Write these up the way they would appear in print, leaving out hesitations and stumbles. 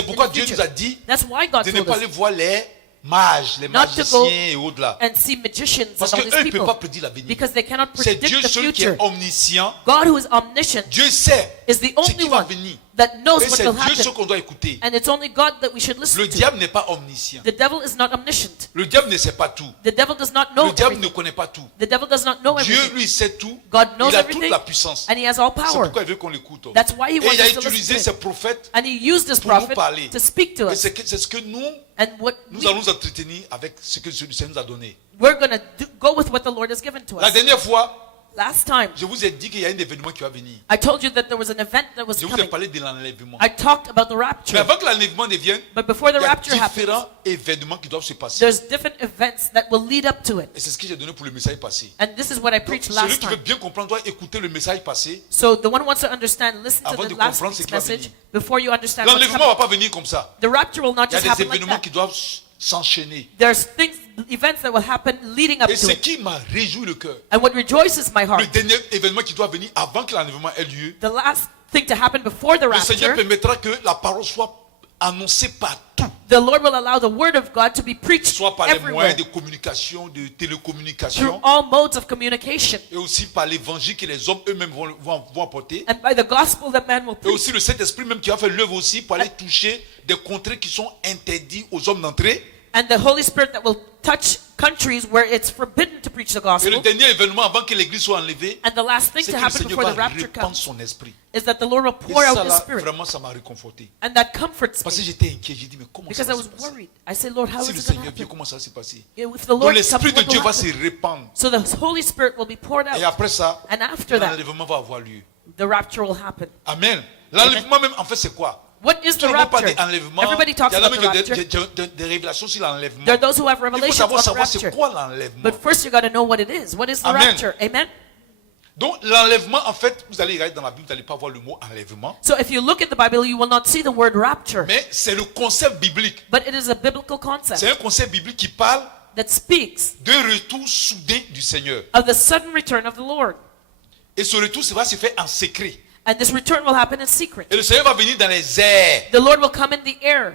C'est pourquoi in the Dieu future. nous a dit That's why God de ne told pas us aller voir les mages, les not to go magiciens et autres là. and see magicians Parce and all qu'eux these ne peuvent pas people prédire l'avenir. because they cannot C'est predict Dieu the seul qui future. est omniscient. God who is omniscient Dieu sait is the ce only qui va one venir. that knows Et what c'est will Dieu seul happen. qu'on doit écouter. And it's only God that we should listen Le to. diable n'est pas omniscient. The devil is not omniscient. Le diable ne sait pas tout. The devil does not know Le diable ne everything. connaît pas tout. The devil does not know Dieu, everything. lui, sait tout. God knows Il a toute everything la puissance. and he has all C'est power. pourquoi il veut qu'on l'écoute. That's why he Et wants il a us to utilisé listen ses to it. prophètes And he used this pour nous prophet parler. to speak to Et us. c'est ce que nous And what allons nous entretenir avec ce que le Seigneur nous a donné. we're going to go with what the Lord has given to La us. dernière fois, Last time, je vous ai dit qu'il y a un événement qui va venir. I told you that there was an event that was Je vous ai coming. parlé de l'enlèvement. I talked about the Mais rapture. avant que l'enlèvement ne vienne, But before the il y a rapture happens, différents événements qui doivent se passer. there's different events that will lead up to it. Et c'est ce que j'ai donné pour le message passé. And this is what I Donc, preached celui last qui veut time. bien comprendre doit écouter le message passé. So the one who wants to understand, listen to Avant the de last comprendre ce week's qui va message venir. before you understand what's L'enlèvement ne coming. va pas venir comme ça. The rapture will not Il y a just des happen like événements that. qui doivent s'enchaîner. There's events that will happen leading up Et to ce it. qui m'a réjoui le cœur, And what rejoices my le heart, dernier événement qui doit venir avant que l'enlèvement ait lieu, the last thing to happen before the le Seigneur rapture, permettra que la parole soit annoncée partout, the Lord will allow the word of God to be preached soit par les everywhere, moyens de communication, de through télécommunication, all modes of communication, et aussi par l'évangile que les hommes eux-mêmes vont apporter. and by the gospel that man will Et preach. aussi le Saint-Esprit même qui va faire l'œuvre aussi pour aller toucher des contrées qui sont interdites aux hommes d'entrer. And the Holy Spirit that will touch countries where it's forbidden to preach the Et le gospel. dernier événement avant que l'église soit enlevée, And the last thing c'est to que le happen Seigneur before the va rapture répandre comes son esprit. is that the Lord will Et pour out ça His là, Spirit. vraiment, ça m'a réconforté. And that comforts Parce que me. j'étais inquiet, j'ai dit mais comment ça Because I va se was passer? worried. I said, Lord, how Si is le it going Seigneur to vient, happen? comment ça va se passer? If the Donc Lord l'Esprit comes, de what Dieu will va se happen? répandre. So the Holy Spirit will be poured Et out. après ça, And after that, l'enlèvement va avoir lieu. the rapture will happen. Amen. L'enlèvement même, en fait, c'est quoi? What is Tout the le monde parle rapture? d'enlèvement. Everybody Il talks y en a about même the qui ont rapture. des révélations sur l'enlèvement. There are those who have Il faut revelations d'abord on the savoir c'est rapture. quoi l'enlèvement. But first you got to know what it is. What is the Amen. rapture? Amen? Donc l'enlèvement, en fait, vous allez regarder dans la Bible, vous n'allez pas voir le mot enlèvement. So if you look at the Bible, you will not see the word rapture. Mais c'est le concept biblique. But it is a biblical concept C'est un concept biblique qui parle that speaks d'un retour soudain du Seigneur. of the sudden return of the Lord. Et ce retour, ça va se faire en secret. And this return will happen in secret. Et le Seigneur va venir dans les airs The Lord will come in the air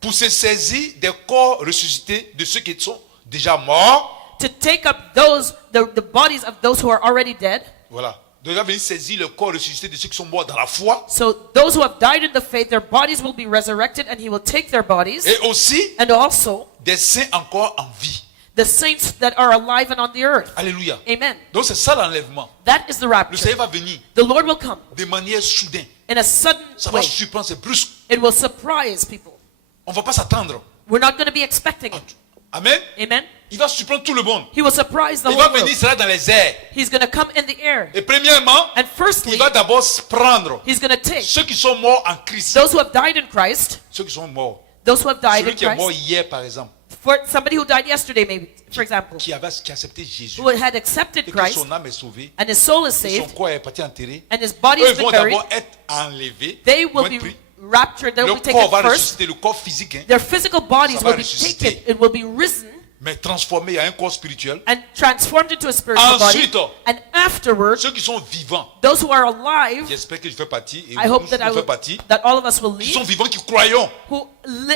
pour se saisir des corps ressuscités de ceux qui sont déjà morts. to take up the bodies of those who are already dead. Voilà. Donc il va venir saisir le corps ressuscité de ceux qui sont morts dans la foi. So those who have died in the faith, their bodies will be resurrected and he will take their bodies. Et aussi And also des saints encore en vie. the saints that are alive and on the earth. Alléluia. Amen. Donc c'est ça l'enlèvement. That is the Le rapture. Seigneur va venir The Lord will come de manière soudaine. in a sudden Ça va way. surprendre, c'est brusque. It will surprise people. On ne va pas s'attendre. We're not going to be expecting it. Amen. Amen. Il va surprendre tout le monde. He will surprise the Il va whole venir, il world. sera dans les airs. He's going to come in the air. Et premièrement, And firstly, il va d'abord prendre he's going to take ceux qui sont morts en Christ. those who have died in Christ, Ceux qui sont morts. those who have died Celui in qui est mort Christ, hier, par exemple, for somebody who died yesterday, maybe, for example, qui a accepté Jésus, who had accepted et que Christ, son âme est sauvée, and his soul is et son saved, corps est parti enterré, and his body eux has vont been buried, d'abord être enlevés, they vont will être be pris. raptured, they will Le be corps taken va first. ressusciter, le corps physique, hein, Their physical bodies Ça va will be ressusciter. taken, it will be risen mais transformé en un corps spirituel. and transformed into a spiritual body. Ensuite, And afterwards, ceux qui sont vivants, those who are alive, j'espère que je fais partie, et I nous hope tous that nous faisons partie, that all of us will qui sont leave, vivants, qui croyons,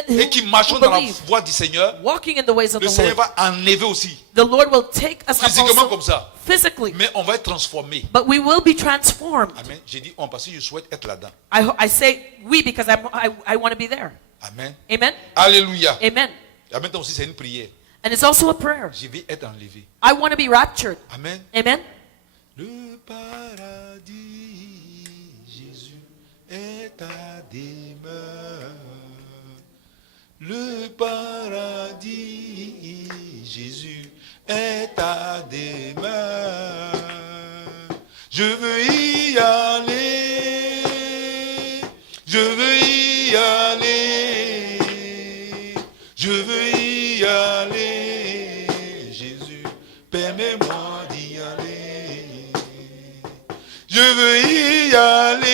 et qui marchons dans la believe, voie du Seigneur, walking in the ways of le the Seigneur Lord. va enlever aussi, The Lord will take us up physiquement also, comme ça, physically, mais on va être transformé. but we will be transformed. Amen. J'ai dit on parce que je souhaite être là-dedans. I say we because I want to be there. Amen. Amen. Alléluia. Amen. En même temps aussi c'est une prière. And it's also a prayer. Je vais être enlevé. I want to be raptured. Amen. Amen. Le paradis, Jésus est ta demeure. Le paradis, Jésus est ta demeure. Je veux y aller. Je veux y aller. Je veux y aller. Jésus, permets-moi d'y aller. Je veux y aller.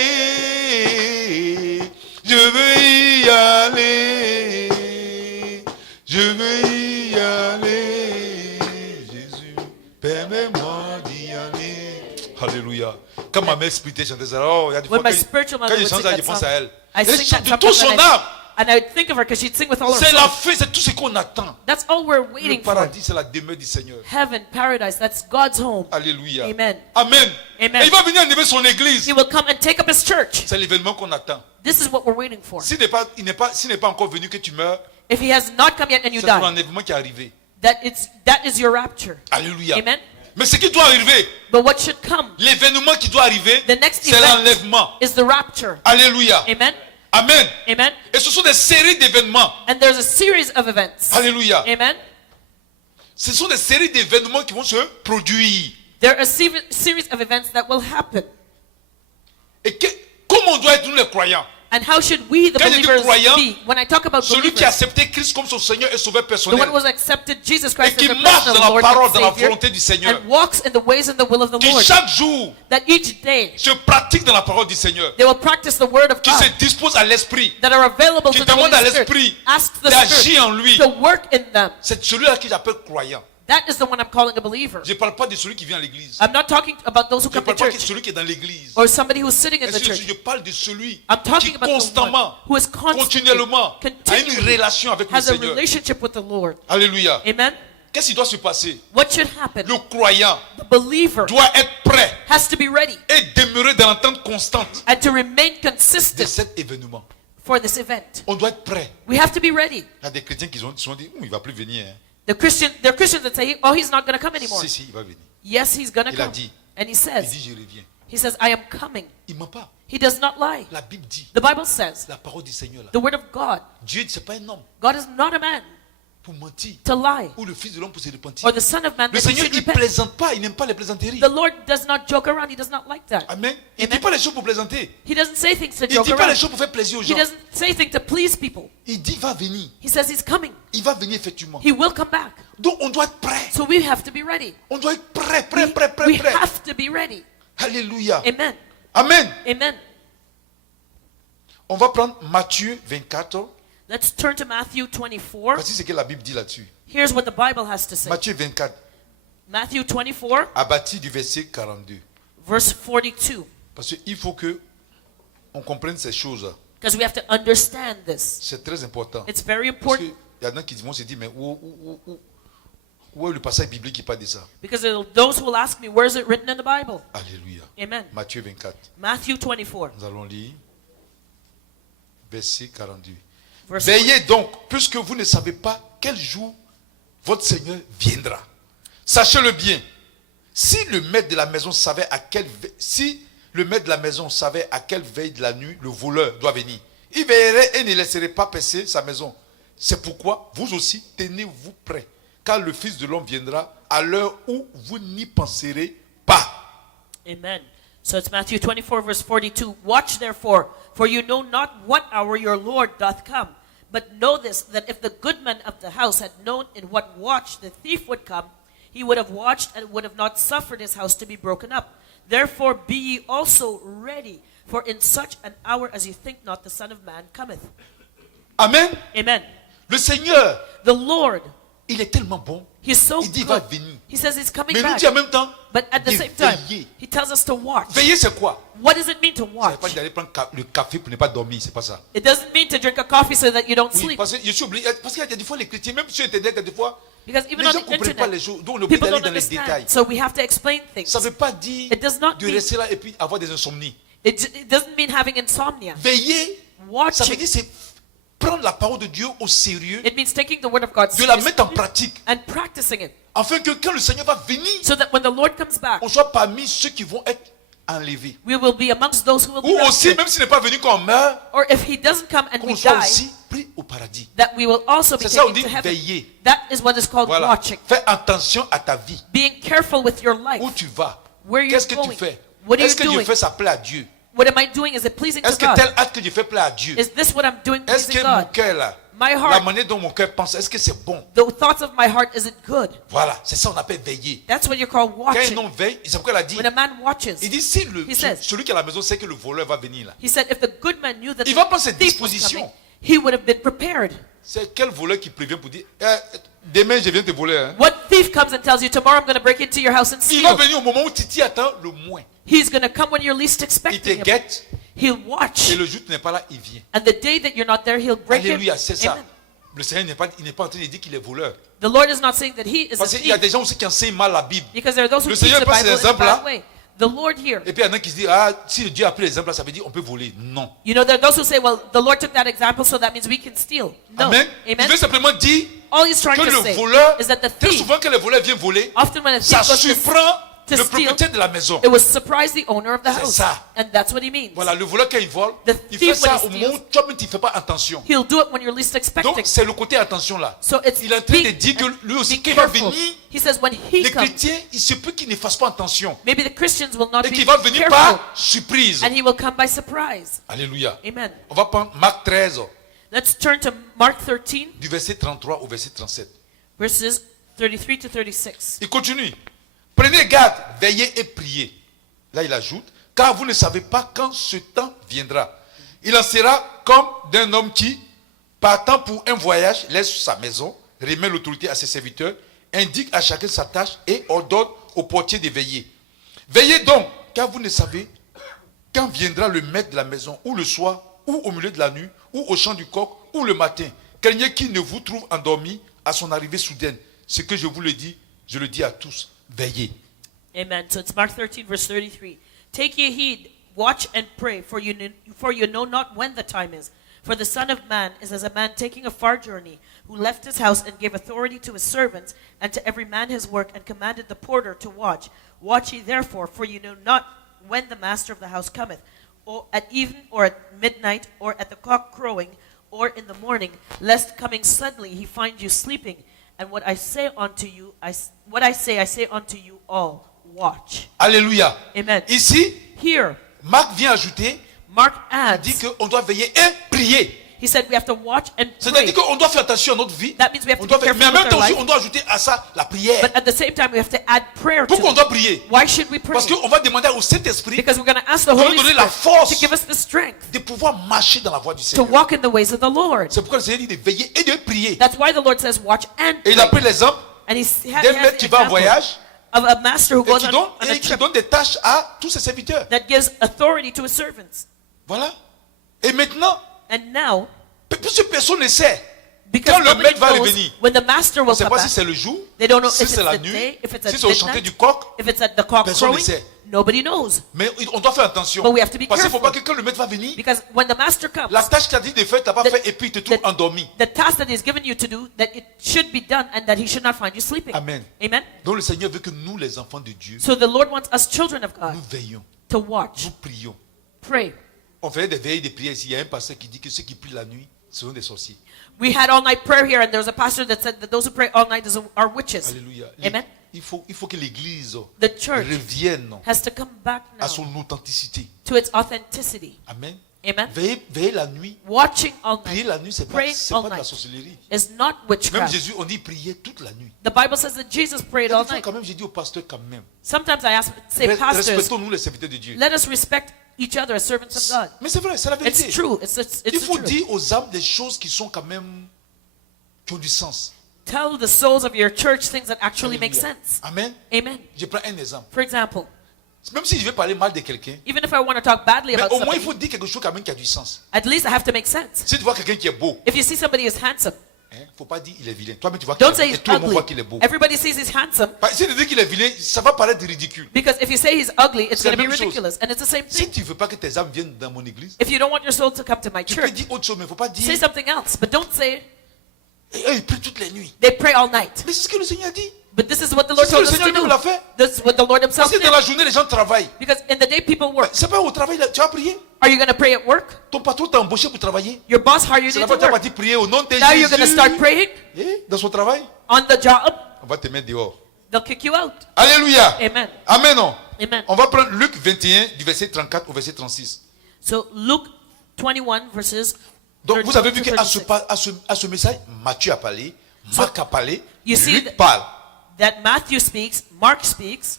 Je veux y aller. Je veux y aller. Jésus, permets-moi d'y aller. Alléluia. Quand ma mère spirituelle chantait ça, oh, il y a des fois When my que spiritual quand mother je would chante sing ça, je that pense song, à elle. I Elle sing chante that de tout son sometimes and âme. And I would think of her because she'd sing with all her C'est la songs. fin, c'est tout ce qu'on attend. That's all we're Le waiting for. paradis, c'est la demeure du Seigneur. Heaven, paradise, that's God's home. Alléluia. Amen. Amen. Amen. Et il va venir enlever son église. He will come and take up his church. C'est l'événement qu'on attend. This is what we're waiting for. S'il n'est pas encore venu que tu meurs, If he has not come yet and you c'est ton die, enlèvement qui est arrivé. that is your rapture. Alléluia. Amen. Mais ce qui doit arriver, But what should come, l'événement qui doit arriver, the next c'est event l'enlèvement. is the rapture. Alléluia. Amen. Amen. Amen. Et ce sont des séries d'événements. And there's a series of events. Alléluia. Amen. Ce sont des séries d'événements qui vont se produire. There are a series of events that will happen. Et comment on doit être nous les croyants? And how should we, the Quand je dis believers, croyant, be? When I talk about Celui qui a believers, accepté Christ comme son Seigneur et Sauveur the personnel. one who has accepted Jesus Et Christ qui as the marche personal dans la Lord parole, and dans la Savior, volonté du Seigneur. and walks in the ways and the will of the Qui Lord, chaque jour that each day se pratique dans la parole du Seigneur. they will practice the word of Qui God, se dispose à l'esprit. that are available Qui to the demande à Holy l'esprit Spirit. Ask the d'agir Spirit en lui. to work in them. C'est celui-là que j'appelle croyant. That is the one I'm calling a believer. Je ne parle pas de celui qui vient à l'église. I'm not talking about those who Je ne come parle to pas de church celui qui est dans l'église. or somebody who's sitting in the church. Je parle de celui I'm talking qui about the one constamment, who is constantly, continuellement, a une continually relation avec le has a Seigneur. relationship with the Lord. Alléluia. Amen. Qu'est-ce qui doit se passer? What should happen? Le croyant The believer doit être prêt has to be ready et demeurer dans l'entente constante and to remain de consistent cet événement. for this event. On doit être prêt. We have to be ready. Il y a des chrétiens qui se sont dit, il ne va plus venir. Hein. There are Christians that say, "Oh, he's not going to come anymore." Si, il va venir. Yes, he's going to Il a come. dit. And he Il says, dit, je reviens. he says, "I am coming." Il ne ment pas. He does not lie. La Bible dit, The Bible says, la parole du Seigneur, là, the word of God. Dieu, ce n'est pas un homme God is not a man pour mentir. to lie, Ou le Fils de l'homme pour se repentir. or the Son of Man Le that he Seigneur, should il ne repent. plaisante pas, il n'aime pas les plaisanteries. The Lord does not joke around. He does not like that. Amen. Il ne dit Amen. pas les choses pour plaisanter. He doesn't say things to Il ne joke dit pas les around. choses pour faire plaisir aux He gens. doesn't say things to please people. Il dit, il va venir. He says he's coming. Il va venir effectivement. He will come back. Donc on doit être prêt. So we have to be ready. On doit être prêt, We prêt. have to be ready. Alléluia. Amen. Amen. Amen. On va prendre Matthieu 24. Let's turn to Matthew 24. Voici ce que la Bible dit là-dessus. Here's what the Bible has to say. Matthieu 24, Matthew 24, à partir du verset 42. verse 42. Parce qu'il faut que on comprenne ces choses. Because we have to understand this. C'est très important. It's very Parce important. qu'il y en a qui vont se dire, mais où est le passage biblique qui parle de ça? Because there are those who will ask me, where is it written in the Bible? Alléluia. Amen. Matthieu 24. Matthew 24, Nous allons lire verset 42. verse Veillez donc, puisque vous ne savez pas quel jour votre Seigneur viendra. Sachez-le bien. Si le maître de la maison savait à quelle veille de la nuit le voleur doit venir, il veillerait et ne laisserait pas percer sa maison. C'est pourquoi vous aussi tenez-vous prêts, car le Fils de l'homme viendra à l'heure où vous n'y penserez pas. Amen. So it's Matthew 24, verse 42. Watch therefore, for you know not what hour your Lord doth come. But know this, that if the good man of the house had known in what watch the thief would come, he would have watched and would have not suffered his house to be broken up. Therefore be ye also ready, for in such an hour as you think not, the Son of Man cometh. Amen. Amen. Le Seigneur, The Lord, il est tellement bon. He's so Il dit, il va good. venir. He says he's coming Mais il nous back. dit en même temps, But at the de same time, veiller. he tells us to watch. Veiller, c'est quoi? What does it mean to Ce n'est watch? pas d'aller prendre le café pour ne pas dormir, c'est pas ça. It doesn't mean to drink a coffee so that you don't Oui, sleep. parce que je suis obligé, parce qu'il y a des fois les chrétiens, même sur Internet, il y a des fois, Because les even gens on ne the comprennent pas les internet, choses, donc on est obligé people d'aller don't dans les understand. détails. So we have to explain things. Ça ne veut pas dire It does not de mean- rester là et puis avoir des insomnies. It doesn't mean having insomnia. Veiller, ça veut Watching. dire c'est prendre la parole de Dieu au sérieux, It means taking the word of God de la seriously mettre en pratique, and practicing it. afin que quand le Seigneur va venir, So that when the Lord comes back, on soit parmi ceux qui vont être enlevés. we will be amongst those who will Ou be aussi, raptured. même s'il n'est pas venu quand on meurt, Or if he doesn't come and qu'on we soit die, aussi pris au paradis. that we will also be C'est ça, on taken dit to heaven. veiller. That is what is called Voilà. watching. Fais attention à ta vie. Being careful with your life. Où tu vas? Where you're Qu'est-ce que tu going. fais? What are Est-ce you que je doing? fais ça plaît à Dieu? What am I doing? Is it pleasing to Est-ce que God? tel acte que je fais plaît à Dieu? Is this what I'm doing Est-ce pleasing que mon God? cœur là, My la heart, manière dont mon cœur pense, est-ce que c'est bon? the thoughts of my heart, is it good? Voilà, c'est ça qu'on appelle veiller. That's what you call Quand un watching. homme veille, c'est pourquoi il a dit, When a man watches, il dit si He says- celui qui est à la maison sait que le voleur va venir là. he said, if the good man knew that Il va the prendre ses thief was dispositions. coming, he would have been prepared. C'est quel voleur qui prévient pour dire demain je viens te voler. Hein? What thief comes and tells you, tomorrow I'm going to break into your house and Il va steal? venir au moment où tu t'y attends le moins. He's going to come when you're least Il te expecting him. guette, He'll watch. Et le jour où tu n'es pas là, il vient. And the day that you're not there, he'll break Alléluia, it. c'est ça. Amen. Le Seigneur il n'est pas en train de dire qu'il est voleur. The Lord is not saying that he is a Parce qu'il y a thief. des gens aussi qui enseignent mal la Bible. Because there are those who Le teach Seigneur the passe Bible in cet a exemple-là. bad way. The Lord here. Et puis il y en a qui se disent, ah, si Dieu a pris l'exemple là, ça veut dire on peut voler. Non. You know, there are those who say, well, the Lord took that example, so that means we can steal. No. Amen. Il Amen. veut simplement dire All he's trying que to le say voleur, is that the très thief, souvent que le voleur vient voler, often when a ça thief goes surprend to le steal, propriétaire de la maison. it will surprise the owner of the C'est house. ça. And that's what he means. Voilà, le voleur quand il vole, The il thief, fait ça when au he moment où toi-même tu ne fais pas attention. He'll do it when you're least expecting. Donc c'est le côté attention là. So it's Il est en train de be- dire que lui aussi, be quand il va careful. venir, He says when he les comes, chrétiens, il se peut qu'ils ne fassent pas attention. maybe the Christians will not Et be qu'il va venir careful, par surprise. and he will come by surprise. Alléluia. Amen. On va prendre Marc 13, Let's turn to Mark 13, du verset 33 au verset 37. verses 33 to 36. Il continue. Prenez garde, veillez et priez. Là, il ajoute, car vous ne savez pas quand ce temps viendra. Il en sera comme d'un homme qui, partant pour un voyage, laisse sa maison, remet l'autorité à ses serviteurs, indique à chacun sa tâche et ordonne au portier de veiller. Veillez donc, car vous ne savez quand viendra le maître de la maison, ou le soir, ou au milieu de la nuit, ou au chant du coq, ou le matin. Craignez qu'il ne vous trouve endormi à son arrivée soudaine. Ce que je vous le dis, je le dis à tous. Veillez. Amen. So it's Mark 13, verse 33. Take ye heed, watch and pray, for you know not when the time is. For the Son of Man is as a man taking a far journey, who left his house and gave authority to his servants, and to every man his work, and commanded the porter to watch. Watch ye therefore, for you know not when the master of the house cometh, or at even, or at midnight, or at the cock crowing, or in the morning, lest coming suddenly he find you sleeping. And what I say unto you, I say unto you all, watch. Alléluia. Amen. Ici, Here, Marc vient ajouter, Mark dit adds, qu'on doit veiller et prier. he said we have to watch and pray. C'est-à-dire qu'on doit faire attention à notre vie. That means we have On to doit be faire- mais en careful même with temps our aussi, life. on doit ajouter à ça la prière. But at the same time, we have to add prayer to Pourquoi on it. doit prier? Why should we pray? Parce qu'on va demander au Saint-Esprit Because we're going to ask the de nous Holy donner la Spirit force to give us the strength de pouvoir marcher dans la voie du to Seigneur. walk in the ways of the Lord. C'est pourquoi le Seigneur dit de veiller et de prier. That's why the Lord says watch and Et il a pris pray. l'exemple And he d'un maître has qui the va en example voyage of a master who et goes qui on donne, a et qui trip donne des tâches à tous ses serviteurs. that gives authority to his servants. Voilà. Et maintenant, And now, puisque personne ne sait because quand le nobody maître va knows revenir, when the master on ne will sait come pas si back, c'est le jour, they don't know si if c'est it's la the nuit, day, if it's si at c'est au chantier midnight, du coq, if it's at the cock personne ne crowing. sait. Nobody knows. Mais on doit faire attention. But we have to be Parce qu'il ne faut careful. pas que quand le maître va venir, Because when the master comes, la tâche qu'il a dit de faire, tu n'as pas The- fait et puis il te trouve the- endormi. the task that he's given you to do, that it should be done and that he should not find you sleeping. Amen. Amen. Donc le Seigneur veut que nous, les enfants de Dieu, So the Lord wants us children of God nous veillons, to watch, nous prions. pray. On fait des veilles de prière ici. Il y a un pasteur qui dit que ceux qui prient la nuit seront des sorciers. We had all night prayer here, and there was a pastor that said that those who pray all night are witches. Alléluia. Amen. Il faut que l'Église The church revienne has to come back à now son authenticité. to its authenticity. Amen. Amen. Veiller la nuit. Watching all Prier night la nuit, c'est pas, Praying c'est all pas de la night. sorcellerie. is not Même witchcraft. Jésus, on dit prier toute la nuit. The Bible says that Jesus prayed Et all des fois, night. quand même, j'ai dit au pasteur quand même. Sometimes I say, pastors, Respectons-nous les serviteurs de Dieu. let us respect each other as servants of God. Mais c'est vrai, c'est la It's vérité. true. It's Il the faut truth. dire aux âmes des choses qui sont quand même, qui ont du sens. Tell the souls of your church things that actually make Alléluia. sense. Amen. Amen. Je prends un exemple. For example, Même si je vais parler mal de quelqu'un, even if I want to talk badly mais about au moins il somebody, faut dire quelque chose quand même qui a du sens. at least I have to make sense. Si tu vois quelqu'un qui est beau, If you see somebody is handsome, faut pas dire il est vilain. Toi-même tu vois qu'il don't est say beau. Et he's tout le monde ugly. voit qu'il est beau. Everybody sees he's handsome, Si tu dis qu'il est vilain, ça va paraître ridicule. because if you say he's ugly, it's C'est la going to be même chose. ridiculous. And it's the same Si thing. tu ne veux pas que tes âmes viennent dans mon église, If you don't want your soul to come to my tu peux church, dire autre chose, mais il ne faut pas dire say something else. But don't say ils prient toutes les nuits. they pray all night. Mais c'est ce que le Seigneur a dit. But this is what the Lord C'est ce que told le us to Seigneur do. lui-même l'a fait. This is what the Lord Parce himself que did. dans la journée, les gens travaillent. Because in the day people work. C'est pas au travail, là, tu as prié. Are you going to pray at work? Ton patron t'a embauché pour travailler. Your boss hired C'est you là-bas to que tu vas work. partir prier au nom de Now you're going to Jésus. start praying Et dans son travail, on the job. on va te mettre dehors. They'll kick you out. Alléluia. Amen. Amen. Non. Amen. On va prendre Luc 21 du verset 34 au verset 36. So Luke 21 verses Donc 30 vous avez vu to qu'à ce, 36. à ce message, Matthieu a parlé, Marc a parlé, you see Luc that- parle. that Matthew speaks, Mark speaks,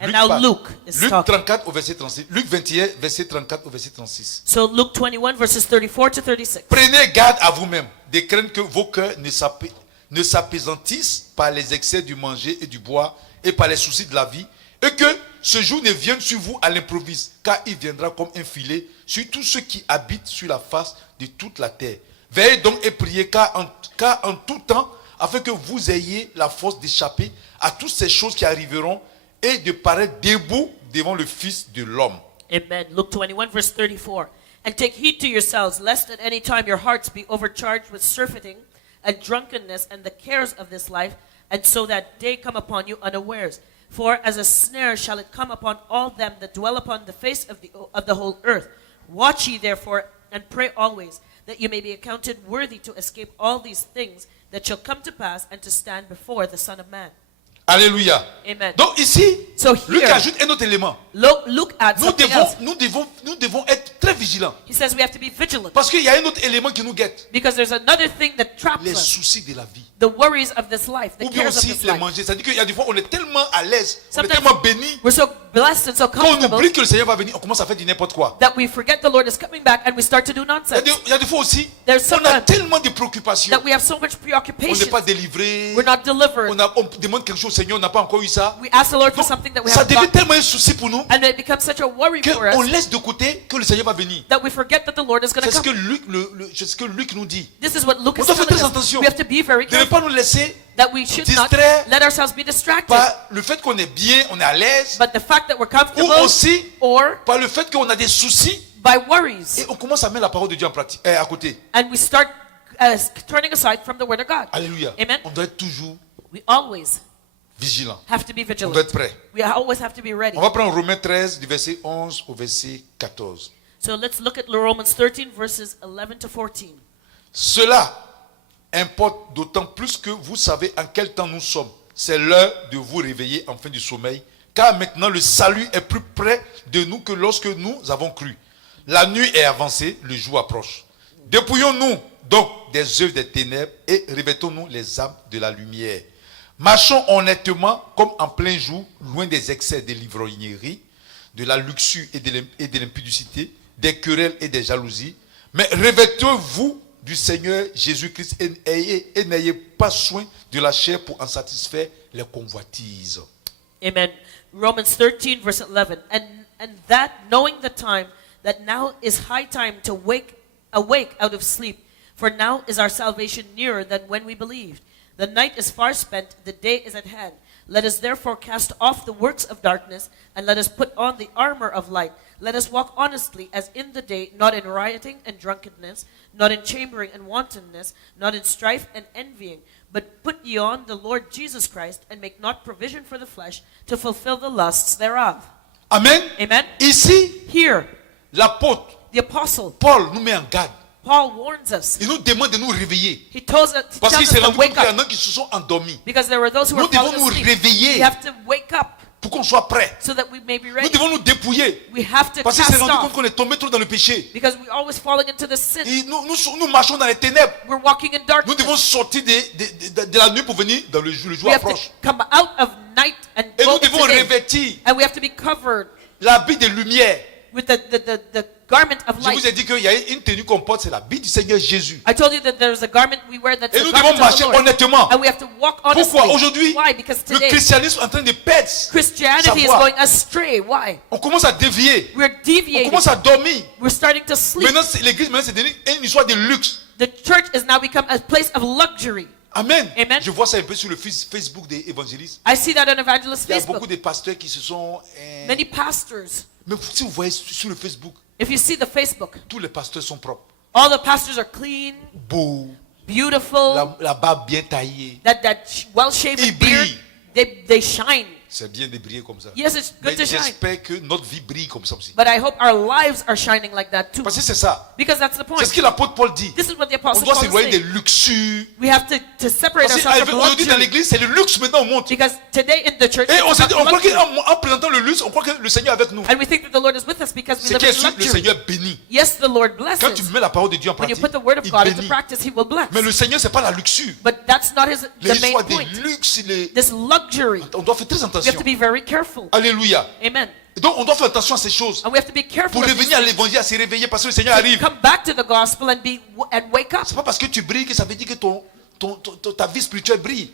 and Luc now parle. Luke is Luc talking. 34 au verset 36. Luc 21 verset 34 au verset 36. So Luke 21 verses 34 to 36. Prenez garde à vous-même de craindre que vos cœurs ne s'apaisantissent par les excès du manger et du boire et par les soucis de la vie, et que ce jour ne vienne sur vous à l'improviste, car il viendra comme un filet sur tous ceux qui habitent sur la face de toute la terre. Veillez donc et priez, car en tout temps, afin que vous ayez la force d'échapper à toutes ces choses qui arriveront et de paraître debout devant le Fils de l'homme. Amen. Luke 21, verse 34. And take heed to yourselves, lest at any time your hearts be overcharged with surfeiting and drunkenness and the cares of this life, and so that day come upon you unawares. For as a snare shall it come upon all them that dwell upon the face of the whole earth. Watch ye therefore, and pray always, that you may be accounted worthy to escape all these things that shall come to pass, and to stand before the Son of Man. Alléluia. Amen. Donc ici, So Luc here, ajoute un autre élément. Look at Nous something else. devons être très vigilants. He says we have to be vigilant, Parce qu'il y a un autre élément qui nous guette. because there's another thing that traps Les us. soucis de la vie. The worries of this life, the Ou bien cares of aussi this les life. manger. C'est-à-dire qu'il y a des fois, on est tellement à l'aise, on est Sometimes tellement béni, we're so blessed and so qu'on comfortable oublie que le Seigneur va venir, on commence à faire du n'importe quoi. that we forget the Lord is coming back and we start to do Il y a nonsense. des, il y a des fois aussi, There's on a sometimes tellement de préoccupations. that we have so much On n'est preoccupation. pas délivré. We're not delivered. On demande quelque chose au Seigneur, on n'a pas encore eu ça. We ask the Lord for Donc, something that we ça haven't devient gotten, tellement un souci pour nous and it becomes such a worry for qu'on us laisse de côté que le Seigneur va venir. that we forget that the Lord is going C'est to ce que come. c'est ce que Luc nous dit. This is what Luke is On doit faire telling très us. attention. We have to be very De ne careful pas nous laisser that we should not distraire let ourselves be distracted par le fait qu'on est bien, on est à l'aise, but the fact that we're ou comfortable aussi or par le fait qu'on a des soucis by worries, et on commence à mettre la parole de Dieu en pratique, à côté. and we start turning aside from the Word of God. Alléluia. Amen. On doit être toujours We always vigilant. have to be On doit vigilant. être prêt. We always have to be ready. On va prendre Romains 13, du verset 11 au verset 14. So let's look at Romans 13, verses 11 to 14. Cela importe d'autant plus que vous savez en quel temps nous sommes. C'est l'heure de vous réveiller en fin du sommeil, car maintenant le salut est plus près de nous que lorsque nous avons cru. La nuit est avancée, le jour approche. Dépouillons-nous donc des œuvres des ténèbres et revêtons-nous les âmes de la lumière. Marchons honnêtement comme en plein jour, loin des excès de l'ivrognerie, de la luxure et de l'impudicité, des querelles et des jalousies. Mais revêtez-vous du Seigneur Jésus-Christ et n'ayez pas soin de la chair pour en satisfaire les convoitises. Amen. Romans 13, verse 11. And that, knowing the time, that now is high time to awake out of sleep. For now is our salvation nearer than when we believed. The night is far spent, the day is at hand. Let us therefore cast off the works of darkness, and let us put on the armor of light. Let us walk honestly as in the day, not in rioting and drunkenness, not in chambering and wantonness, not in strife and envying, but put ye on the Lord Jesus Christ, and make not provision for the flesh to fulfill the lusts thereof. Amen. Amen. Ici, Here, l'apôtre the apostle Paul nous met en garde. Paul warns us. Il nous demande de nous réveiller. He tells Parce qu'il us s'est to rendu compte wake qu'il y en up, a qui se sont endormis. because there were those who Nous were falling devons nous asleep. réveiller We have to wake up pour qu'on soit prêt. so that we may be Nous ready. devons nous dépouiller. We have to Parce qu'il s'est cast rendu compte off, qu'on est tombé trop dans le péché. because we're always falling into the sin. Et nous marchons dans les ténèbres. We're walking in Nous darkness. devons sortir de la nuit pour venir dans le jour. Le jour We have to approche. come out of night and Et go nous devons into day. revêtir And we have to be covered l'habit de lumière. with the garment of Je vous ai light. dit qu'il y a une tenue qu'on porte, c'est l'habit du Seigneur Jésus. I told you that there's a garment we wear that's Et the nous garment devons of the marcher Lord. honnêtement. And we have to walk honestly. Pourquoi aujourd'hui Why? Because le today christianisme est en train de perdre Christianity is sa voie. going astray. Why? On commence à dévier. We're On deviating. commence à dormir. We're starting to sleep. Maintenant, l'église, c'est devenu une histoire de luxe. The church has now become a place of luxury. Amen. Amen. Je vois ça un peu sur le Facebook des évangélistes. I see that on Evangelist Il y a beaucoup Facebook. de pasteurs qui se sont... Many pastors. Mais si vous voyez sur le Facebook, If you see the Facebook, tous les pasteurs sont propres. all the pastors are clean, Beaux. beautiful, La barbe bien taillée. that well-shaven Ils beard, brillent. they shine. C'est bien de briller comme ça. Yes, it's Mais good to shine. j'espère que notre vie brille comme ça aussi. But I hope our lives are shining like that too. Parce que c'est ça. Because that's the C'est point. ce que l'apôtre Paul dit. This is what the On apostle doit Paul is s'éloigner des saying. luxures. We have to separate Parce ourselves from qu'aujourd'hui dans luxury. l'église, c'est le luxe maintenant au monde. Because today in the church, Et on it's se dit, about on croit luxury. qu'en présentant le luxe, on croit que le Seigneur est avec nous. And we think that the Lord is with us because we C'est live que in le luxury. Seigneur bénit. Yes, the Lord Quand tu blesses. mets la parole de Dieu en When you pratique, put the word of il God into bénit. practice, He will bless. Mais le Seigneur, c'est pas la luxure. But that's not the main L'histoire des point. luxes, This luxury, on doit faire très we have attention. to be very careful. Alléluia. Amen. Donc on doit faire attention à ces choses. And we have to be careful Pour of these revenir à things. l'évangile, à se réveiller parce que le Seigneur To arrive. come back to the gospel and wake up. C'est pas parce que tu brilles que ça veut dire que ta vie spirituelle brille.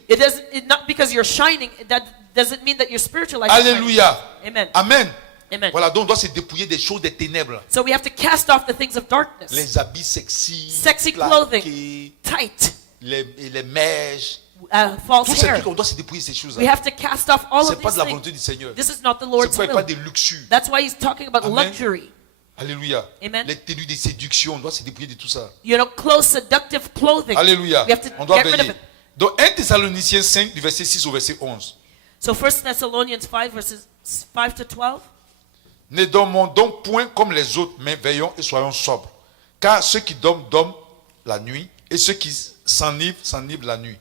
Not because you're shining, that doesn't mean that your spiritual life is shining. Alléluia. Amen. Amen. Amen. Voilà, donc on doit se dépouiller des choses des ténèbres. So we have to cast off the things of darkness. Les habits sexy, Sexy plaqués, clothing, tight, les mèches, false tous ces hair. trucs, on doit se dépouiller ces We choses-là. have to cast off all C'est of pas these de la volonté things. du Seigneur. This is not the C'est Lord's pourquoi il parle will. de luxure. That's why he's talking about Amen. luxury. Alléluia. Amen. Les tenues de séduction, on doit se dépouiller de tout ça. You know, close seductive clothing. Alléluia. We have to On doit get rid of veiller. it. Donc 1 Thessaloniciens 5 du verset 6 au verset 11. So 1 Thessalonians 5 verses 5 to 12. Ne dormons donc point comme les autres, mais veillons et soyons sobres. Car ceux qui dorment, dorment la nuit, et ceux qui s'enivrent, s'enivrent la nuit.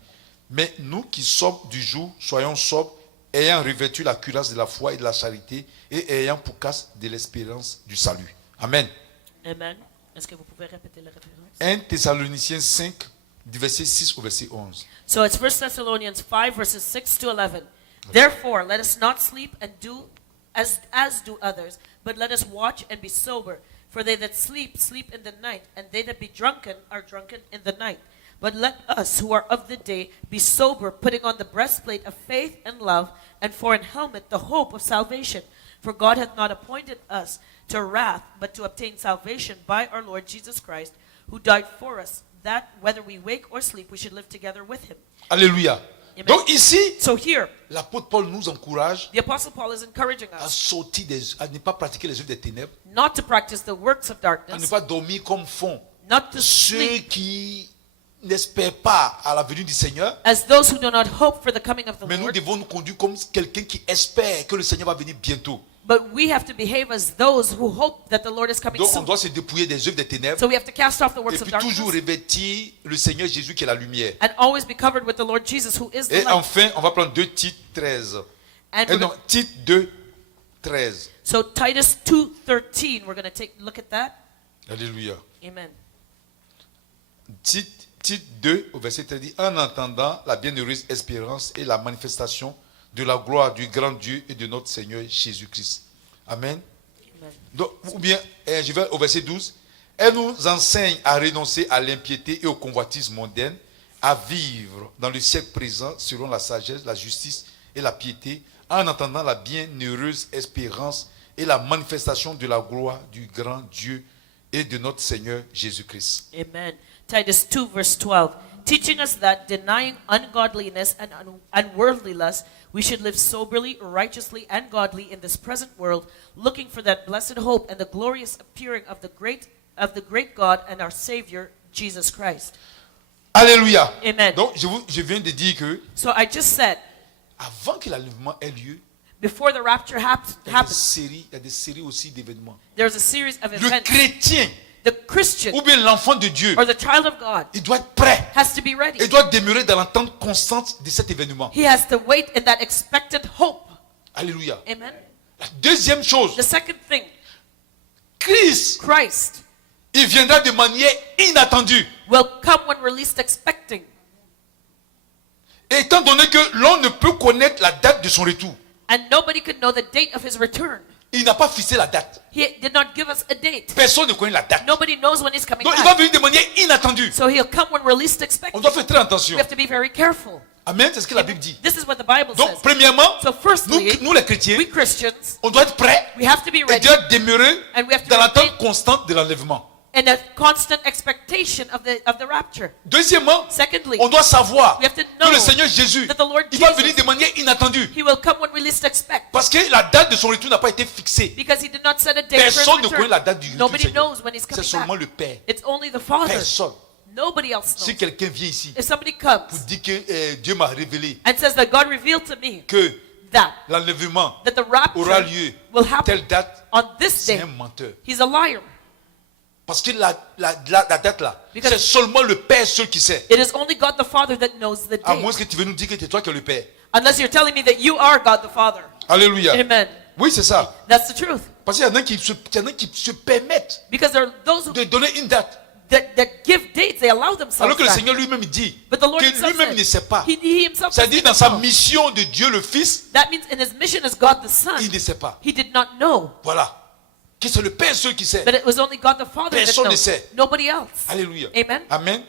Mais nous qui sommes du jour, soyons sobres, ayant revêtu la cuirasse de la foi et de la charité, et ayant pour casque de l'espérance du salut. Amen. Amen. Est-ce que vous pouvez répéter la référence? 1 Thessaloniciens 5, du verset 6 au verset 11. So it's 1 Thessalonians 5 verses 6 to 11. Therefore, let us not sleep and do as do others, but let us watch and be sober. For they that sleep, sleep in the night, and they that be drunken are drunken in the night. But let us who are of the day be sober, putting on the breastplate of faith and love, and for an helmet the hope of salvation. For God hath not appointed us to wrath, but to obtain salvation by our Lord Jesus Christ, who died for us, that whether we wake or sleep, we should live together with him. Alléluia. Amen. Donc ici, So here, l'apôtre Paul nous encourage the Apostle Paul is encouraging à us sortir à ne pas pratiquer les œuvres des ténèbres, not to practice the works of à ne darkness, pas dormir comme font not to ceux sleep qui n'espèrent pas à la venue du Seigneur, as those who do not hope for the coming of the mais nous Lord, devons nous conduire comme quelqu'un qui espère que le Seigneur va venir bientôt. but we have to behave as those who hope that the Lord is coming Donc on soon. doit se dépouiller des œuvres des ténèbres So we have to cast off the et works of puis toujours darkness revêtir le Seigneur Jésus qui est la lumière. and always be covered with the Lord Jesus, who is the Et light. enfin, on va prendre 2 Tite 13. And we're Non, gonna- Tite 2, 13. so Titus 2:13, we're going to take a look at that. Alléluia. Amen. Tite 2 au verset 13 dit, en entendant la bienheureuse espérance et la manifestation de la gloire du grand Dieu et de notre Seigneur Jésus-Christ. Amen. Amen. Donc, ou bien, je vais au verset 12. Elle nous enseigne à renoncer à l'impiété et au convoitisme mondaine, à vivre dans le siècle présent selon la sagesse, la justice et la piété, en attendant la bienheureuse espérance et la manifestation de la gloire du grand Dieu et de notre Seigneur Jésus-Christ. Amen. Titus 2 verse 12, teaching us that denying ungodliness and unworldly lust, we should live soberly, righteously, and godly in this present world, looking for that blessed hope and the glorious appearing of the great God and our Savior, Jesus Christ. Alléluia. Amen. Donc, je viens de dire que So I just said, avant que l'enlèvement ait lieu, before the rapture il y a happens, il y a des séries aussi d'événements. there's a series of Le events. chrétien The Christian ou bien l'enfant de Dieu, or the child of God il doit être prêt. has to be ready. Il doit demeurer dans l'attente constante de cet événement. He has to wait in that expected hope. Alléluia. Amen. La deuxième chose, The second thing, Christ, Christ il viendra de manière inattendue. will come when we're least expecting. Et étant donné que l'on ne peut connaître la date de son retour, And nobody could know the date of his return. il n'a pas fixé la date. He did not give us a date. Personne ne connaît la date. Nobody knows when he's coming Donc il va back. venir de manière inattendue. So he'll come when we're least On expecting. doit faire très We attention. have to be very careful. Amen, c'est ce que la Bible dit. This is what the Bible Donc, says. premièrement, So firstly, nous les chrétiens, we Christians, on doit être prêts we have to be et ready doit demeurer and we have to dans l'attente remain constante de l'enlèvement. in a constant expectation of the rapture. Deuxièmement, Secondly, on doit savoir we have to que le know Seigneur Jésus, that the Lord il va Jesus, venir de manière inattendue. he will come when we least expect. Parce que la date de son retour n'a pas été fixée. Because he did not set a date for Personne his ne connaît la return. date du retour du Nobody Seigneur. knows when he's C'est coming seulement back. le Père. It's only the Father. Personne. Nobody else Si knows. quelqu'un vient ici If somebody pour comes dire que Dieu m'a révélé and says that God revealed to me que that l'enlèvement the aura rapture lieu will happen telle date, on this c'est day, un menteur. he's a liar. Parce que la date là, Because- c'est seulement le Père seul qui sait. It is only God the Father that knows the À moins date. que tu veux nous dire que c'est toi qui es le Père. Unless you're telling me that you are God the Father. Alléluia. Amen. Oui, c'est ça. That's the truth. Parce qu'il y en a qui se permettent Because there are those who de donner une date. that give dates, they allow themselves Alors que le that. Seigneur lui-même dit But the Lord que himself lui-même said, ne sait pas. he himself C'est-à-dire doesn't dans sa know. mission de Dieu le Fils, That means in his mission as God the Son, il ne sait pas. he did not know. Voilà. Que c'est le Père seul qui sait. But it was only God the Father that Personne ne knows. sait. Nobody else. Alléluia. Amen. Amen.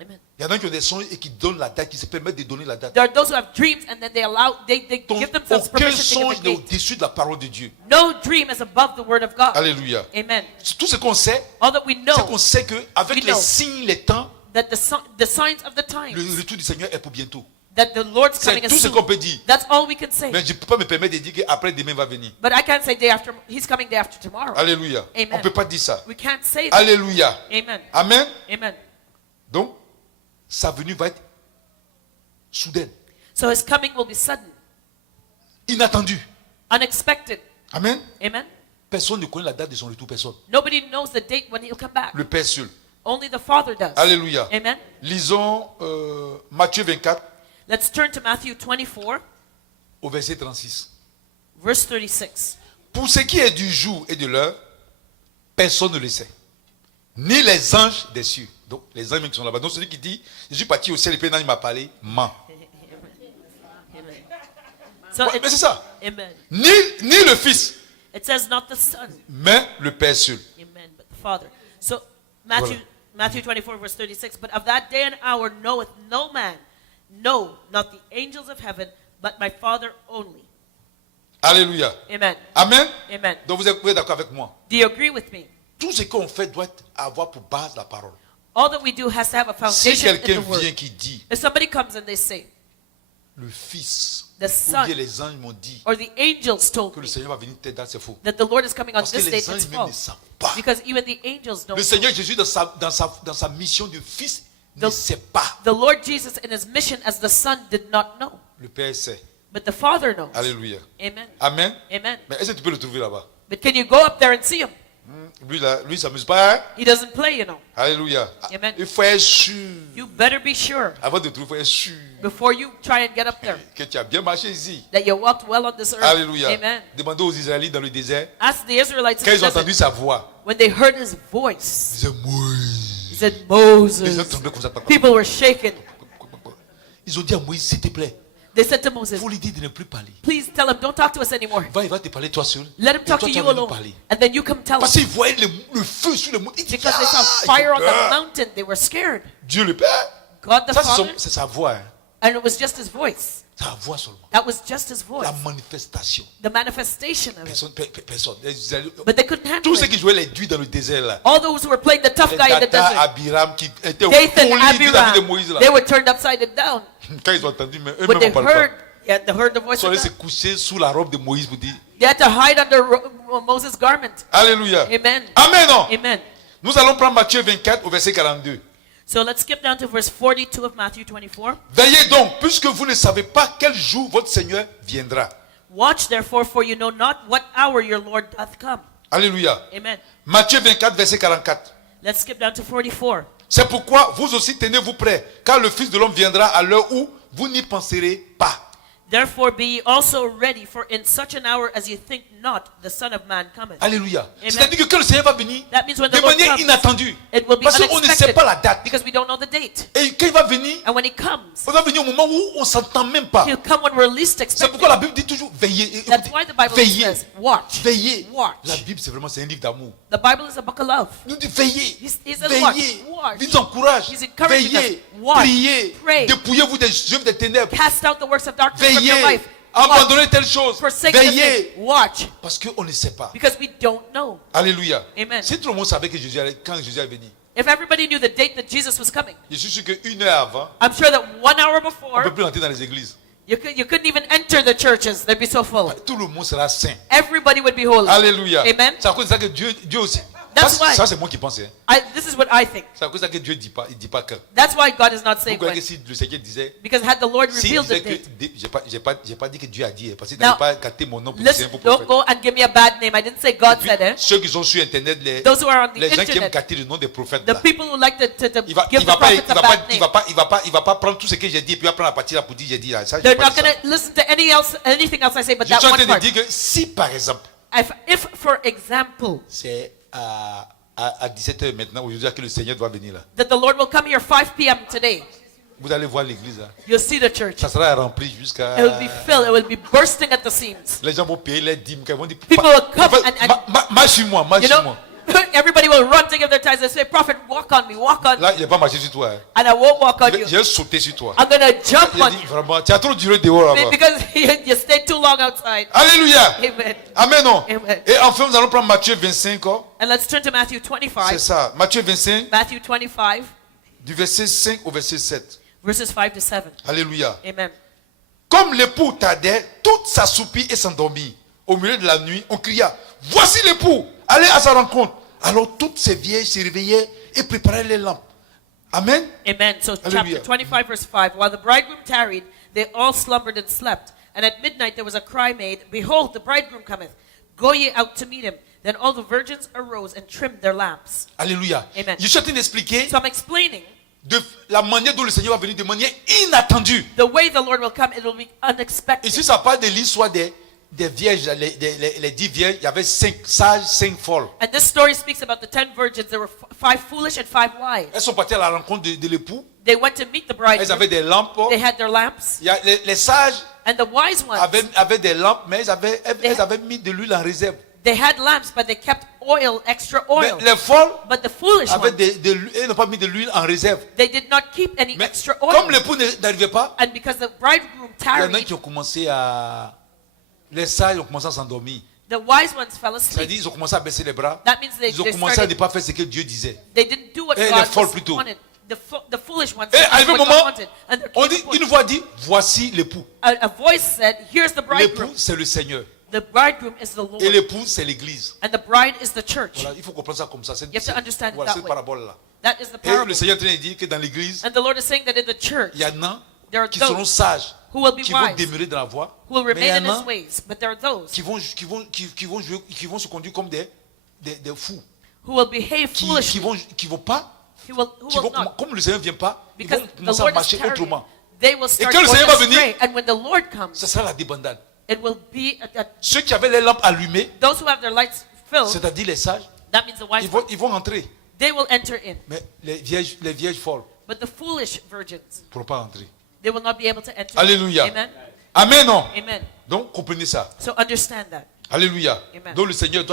Amen. Il y Il y en a qui ont des songes et qui donnent la date, qui se permettent de donner la date. There are those who have dreams and then they Donc, give themselves aucun permission to songe give n'est a date. au-dessus de la parole de Dieu. No dream is above the word of God. Alléluia. Amen. Tout ce qu'on sait, All that we c'est know qu'on sait qu'avec We les know. signes, les temps, that the signs of the times, le retour du Seigneur est pour bientôt. that the Lord's C'est coming tout as ce soon. qu'on peut dire. That's all we can say. Mais je ne peux pas me permettre de dire qu'après demain va venir. But I can't say day after, he's coming day after tomorrow. Alléluia. Amen. On ne peut pas dire ça. We can't say that. Alléluia. Amen. Amen. Amen. Donc, sa venue va être soudaine, So his coming will be sudden, inattendue. unexpected. Amen. Amen. Personne ne connaît la date de son retour, personne. Nobody knows the date when he'll come back. Le Père seul. Only the Father does. Alléluia. Amen. Lisons Matthieu 24 Let's turn to Matthew 24, au verset 36. verse 36. Pour ce qui est du jour et de l'heure, personne ne le sait. Ni les anges des cieux. Donc, les anges qui sont là-bas. Donc, celui qui dit, je suis parti au ciel et puis un ange m'a parlé, ment. Amen. So Ouais, mais c'est ça. Amen. Ni le Fils, It says not the Son. mais le Père seul. Amen. But the Father. So Matthew 24, verse 36. But of that day and hour knoweth no man, no, not the angels of heaven, but my Father only. Alléluia. Amen. Amen. Amen. Donc, vous êtes d'accord avec moi. Do you agree with me? Tout ce qu'on fait doit avoir pour base la parole. All that we do has to have a Si foundation in quelqu'un the word. vient qui dit, If somebody comes and they say, le Fils, The ou Son. bien les anges m'ont dit or the angels told que le me Seigneur va venir telle date, c'est faux. that the Lord is coming on Parce que this les date, anges it's même ne false. savent pas. Because even the angels don't Le know. Seigneur Jésus, dans sa mission de Fils, ne The- sait pas. The Lord Jesus in his mission as the Son did not know. Le Père sait. But the Father knows. Alléluia. Amen. Amen. Amen. Mais est-ce que tu peux le trouver là-bas? But can you go up there and see him? Lui, là, lui, il s'amuse pas. Hein? He doesn't play, you know. Alléluia. Amen. Il faut être sûr. You better be sure Avant de trouver, il faut être sûr before you try and get up there que tu as bien marché ici. that you walked well on this earth. Alléluia. Amen. Demandez aux Israélites dans le désert, Ask the Israelites in quand the ils ont entendu desert, sa voix, when they heard his voice, ils disaient Moïse. he said, Les gens Moses. tremblaient comme ça. People were shaken. Ils ont dit à Moïse, s'il te plaît, They said to il Moses, faut lui dire de ne plus parler. please tell him, don't talk to us anymore. Il va te parler toi seul. Let him Et talk toi, to tu you vas venir alone. parler. And then you come tell Parce us. qu'ils voyaient le feu sur le monde. Ils disaient, Because they saw ah, fire on j'ai peur. the mountain, they were scared. Dieu le Père. God the Ça, Father, c'est sa voix. Hein. and it was just his voice. Sa voix seulement. That was just his voice. La manifestation. The manifestation of it. Personne. Personne. Les Israélites- But they couldn't handle Tous ceux it. qui jouaient les duits dans le désert là. All those who were playing the tough Les guy in the Dathan, desert, Abiram qui étaient au Dathan, folie de la vie de Moïse Abiram, là. they were turned upside down. Quand ils ont entendu, mais When eux-mêmes they ne parlent heard, pas. yeah, they heard the voice Ils sont of allés se God. coucher sous la robe de Moïse pour dire They had to hide under Moses' garment. Alléluia. Amen. Amen. Non? Amen. Nous allons prendre Matthieu 24 au verset 42. So let's skip down to verse 42 of Matthew 24. Veillez donc, puisque vous ne savez pas quel jour votre Seigneur viendra. Watch therefore, for you know not what hour your Lord doth come. Alléluia. Amen. Matthieu 24, verset 44. Let's skip down to 44. C'est pourquoi vous aussi tenez-vous prêts, car le Fils de l'homme viendra à l'heure où vous n'y penserez pas. Therefore be ye also ready, for in such an hour as ye think not, the Son of Man cometh. Alléluia. Amen. C'est-à-dire que quand le Seigneur va venir That means when the de Lord manière comes, inattendue, it will be parce qu'on ne sait unexpected pas la date. because we don't know the date. Et quand il va venir, And when he comes, il va venir au moment où on ne s'entend même pas. he'll come when we're least C'est expecting. pourquoi la Bible dit toujours veillez. That's Écoutez, why the Bible veillez. says, watch. Veillez. Watch. La Bible, c'est un livre d'amour. The Bible is a book of love. Nous dit veillez. He says, Veillez. watch. Il nous encourage. He's encouraging Veillez. us. Watch. Priez. Pray. Dépouillez-vous des œuvres des ténèbres. Cast out the works of darkness from your Veillez. life. Abandonnez telle chose. Forsake the Veillez. thing. Watch. Parce qu'on ne sait pas. Because we don't know. Alléluia. Amen. Si tout le monde savait que Jésus allait, quand Jésus est venu, If everybody knew the date that Jesus was coming, je suis sûr qu'une heure avant, I'm sure that 1 hour on ne before, peut plus entrer dans les églises. you couldn't even enter the churches. They'd be so full. Tout le monde sera saint. Everybody would be holy. Alléluia. Amen. C'est à cause de ça que Dieu aussi. That's why. Ça, c'est moi qui pense. Hein. This is what I think. C'est à cause de ça que Dieu il dit pas quand. That's why God is not saying Pourquoi when. si le Seigneur disait, Because had the Lord s'il revealed the disait date. que, j'ai pas dit que Dieu a dit, parce qu'il Now, n'avait pas gâté mon nom pour Listen, dire pour don't prophète. go and give me a bad name. I didn't say God Puis, said it. ceux qui sont sur Internet, Those who are on the les gens qui aiment internet, gâter le nom des prophètes, the là, people who like to il va give the prophets a bad name, il va pas prendre tout ce que j'ai dit et puis il va prendre la partie là pour dire j'ai dit là. Ça, j'ai they're pas not dit going ça. to listen to anything else I say but Je that suis en one train de part. dire que si par exemple, If for example, c'est à 17h maintenant, aujourd'hui, que le Seigneur doit venir là, that the Lord will come here 5 p.m. today, vous allez voir l'église là. you'll see the church. Ça sera rempli jusqu'à. It will be filled. It will be bursting at the seams. Les gens vont payer les dîmes. Ils vont dire, People will come en fait, and marche sur moi, marche you sur know, moi. Everybody will run to give their tithes and say, Prophet, walk on me, walk on me. Là, il n'est pas marché sur toi. Hein. And I won't walk on you. Je vais sauter sur toi. I'm going to jump Il a on dit, you. vraiment, tu as trop duré dehors là-bas. Because you stayed too long outside. Alléluia. Amen. Amen. Non. Amen. Et enfin, nous allons prendre Matthieu 25. Oh. And let's turn to Matthew C'est 25. ça. Matthieu 25, Matthew 25, du verset 5 au verset 7. verses 5 to 7. Alléluia. Amen. Comme l'époux tardait, toute s'assoupit et s'endormit. Au milieu de la nuit, on cria, voici l'époux, allez à sa rencontre. Alors toutes ces vieilles se réveillaient et préparaient les lampes. Amen. Amen. So Hallelujah. chapter 25, verse 5. While the bridegroom tarried, they all slumbered and slept. And at midnight there was a cry made, Behold, the bridegroom cometh. Go ye out to meet him. Then all the virgins arose and trimmed their lamps. Alléluia. Amen. Je suis en train d'expliquer So I'm explaining de la manière dont le Seigneur va venir de manière inattendue. the way the Lord will come. It will be unexpected. Ici, ça parle de l'histoire des vierges, les 10 vierges. Il y avait 5 sages, 5 folles. And this story speaks about the 10 virgins. There were 5 foolish and 5 wise. Elles sont parties à la rencontre de l'époux. They went to meet the Elles bridegroom. avaient des lampes. They had their lamps. Il y a les sages And the wise ones, avaient des lampes, mais elles avaient mis de l'huile en réserve. they had lamps, but they kept oil, extra Mais oil. les folles But the foolish avaient ones, elles n'ont pas mis de l'huile en réserve. they did not keep any Mais extra comme oil. l'époux n'arrivait pas, And because the bridegroom il y en a tarried, qui ont commencé à... Les sages ont commencé à s'endormir. the wise ones fell asleep. C'est-à-dire, ils ont commencé à baisser les bras. That means Ils ont they commencé à ne started, pas faire ce que Dieu disait. they didn't do what Et les God folles plutôt. wanted. The foolish ones Et did arrivé what un God moment, wanted. And there on came dit, a point. une voix dit, voici l'époux. A voice said, here's the L'époux, bridegroom. c'est le Seigneur. The bridegroom is the Lord. Et l'époux, c'est l'église. And the bride is the church. Voilà, il faut comprendre ça comme ça. C'est You have to understand it voilà, that cette way. parabole-là. That is the Et le parable. Seigneur est en train de dire que dans l'église, And the Lord is saying that in the church, il y en a there are qui seront those sages, who will be qui vont wise, demeurer dans la voie. who will Mais il y remain in en his a ways. But there are those qui vont se conduire comme des fous. who will behave Qui foolishly. vont pas, Who qui will vont, not. comme le Seigneur ne vient pas, ils Because vont the commencer à Lord is marcher tarrying. autrement. They will start quand le going Seigneur va astray. venir, And when the Lord comes, Ce sera la débandade. it will be Ceux qui avaient les lampes allumées, those who have their lights filled. c'est-à-dire les sages, That means the wise ones. ils vont entrer. They will enter in. Mais les vierges folles But the foolish virgins, ne pourront pas entrer. they will not be able to enter. Alléluia. Amen. Amen, non? Amen. Donc, comprenez ça. So understand that. Alléluia. Amen. Donc, le Seigneur il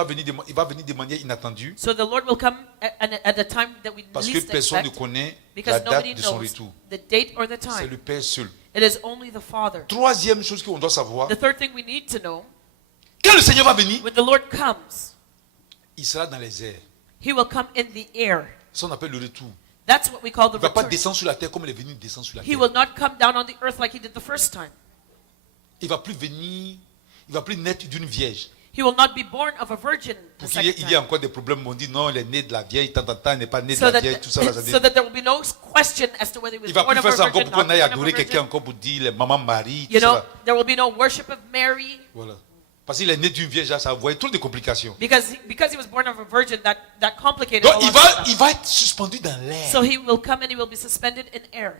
va venir de manière inattendue So the Lord will come at a time that we parce que least personne ne expect, connaît la because nobody date de son knows retour. the date or the C'est time. le Père seul. It is only the Father. Troisième chose qu'on doit savoir, The third thing we need to know, quand le Seigneur va venir, when the Lord comes, il sera dans les airs. He will come in the air. Ça, on appelle le retour. That's what we call the Il ne va pas return. descendre sur la terre comme il est venu descendre sur la He terre. will not come down on the earth like He did the first time. Il ne va plus venir, il ne va plus naître d'une vierge. He will not be born of a virgin the Pour qu'il y ait, second il y ait time. encore des problèmes, on dit non, il est né de la vieille, tant, il n'est pas né de So la that, vieille, tout ça. Là, ça dit- so that there will be no question as to whether he was il va born plus of a faire ça encore virgin pour or qu'on aille not born of adorer a quelqu'un virgin. encore pour dire les mamans Marie, tout You know, ça. there will be no worship of Mary Voilà. Parce qu'il est né d'une vierge, là, ça voyait trop de complications. because he was born of a virgin. That complicated Donc a lot il of stuff. va être suspendu dans l'air. So he will come and he will be suspended in air.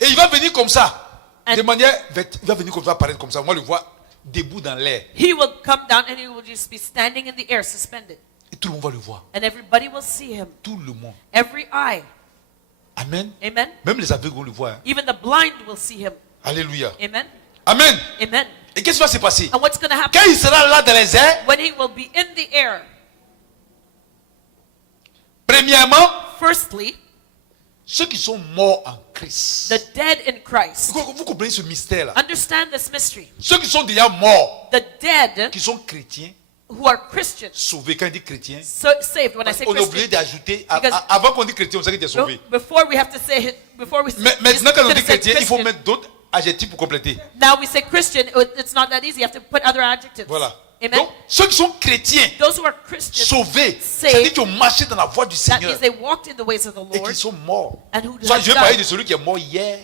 Et il va venir comme ça. And- De manière, il va venir comme ça, apparaître comme ça. On va le voir debout dans l'air. He will come down and he will just be standing in the air, suspended. Et tout le monde va le voir. And everybody will see him. Tout le monde. Every eye. Amen. Amen. Même les aveugles vont le voir. Hein. Even the blind will see him. Alléluia. Amen. Amen. Amen. Et qu'est-ce qui va se passer? And what's going to happen Quand il sera là dans les airs, when he will be in the air? premièrement, Firstly, ceux qui sont morts en Christ. the dead in Christ. Vous comprenez ce mystère-là? Understand this mystery. Ceux qui sont déjà morts, The dead qui sont chrétiens, who are Christians, sauvés. Quand il dit chrétien, saved. When I say on est obligé Christian, d'ajouter, Because- avant qu'on dit chrétien, on sait que tu es sauvé. before we have to say, before we Mais maintenant, quand on we dit say chrétien, il faut Christian. mettre d'autres adjectifs pour compléter. Now we say Christian, it's not that easy. You have to put other adjectives. Voilà. Amen. Donc, ceux qui sont chrétiens, Those who are Christians, sauvés, saved, c'est-à-dire qui ont marché dans la voie du that Seigneur means they walked in the ways of the et Lord. qui sont morts. And who Soit have je vais parler died. de celui qui est mort hier,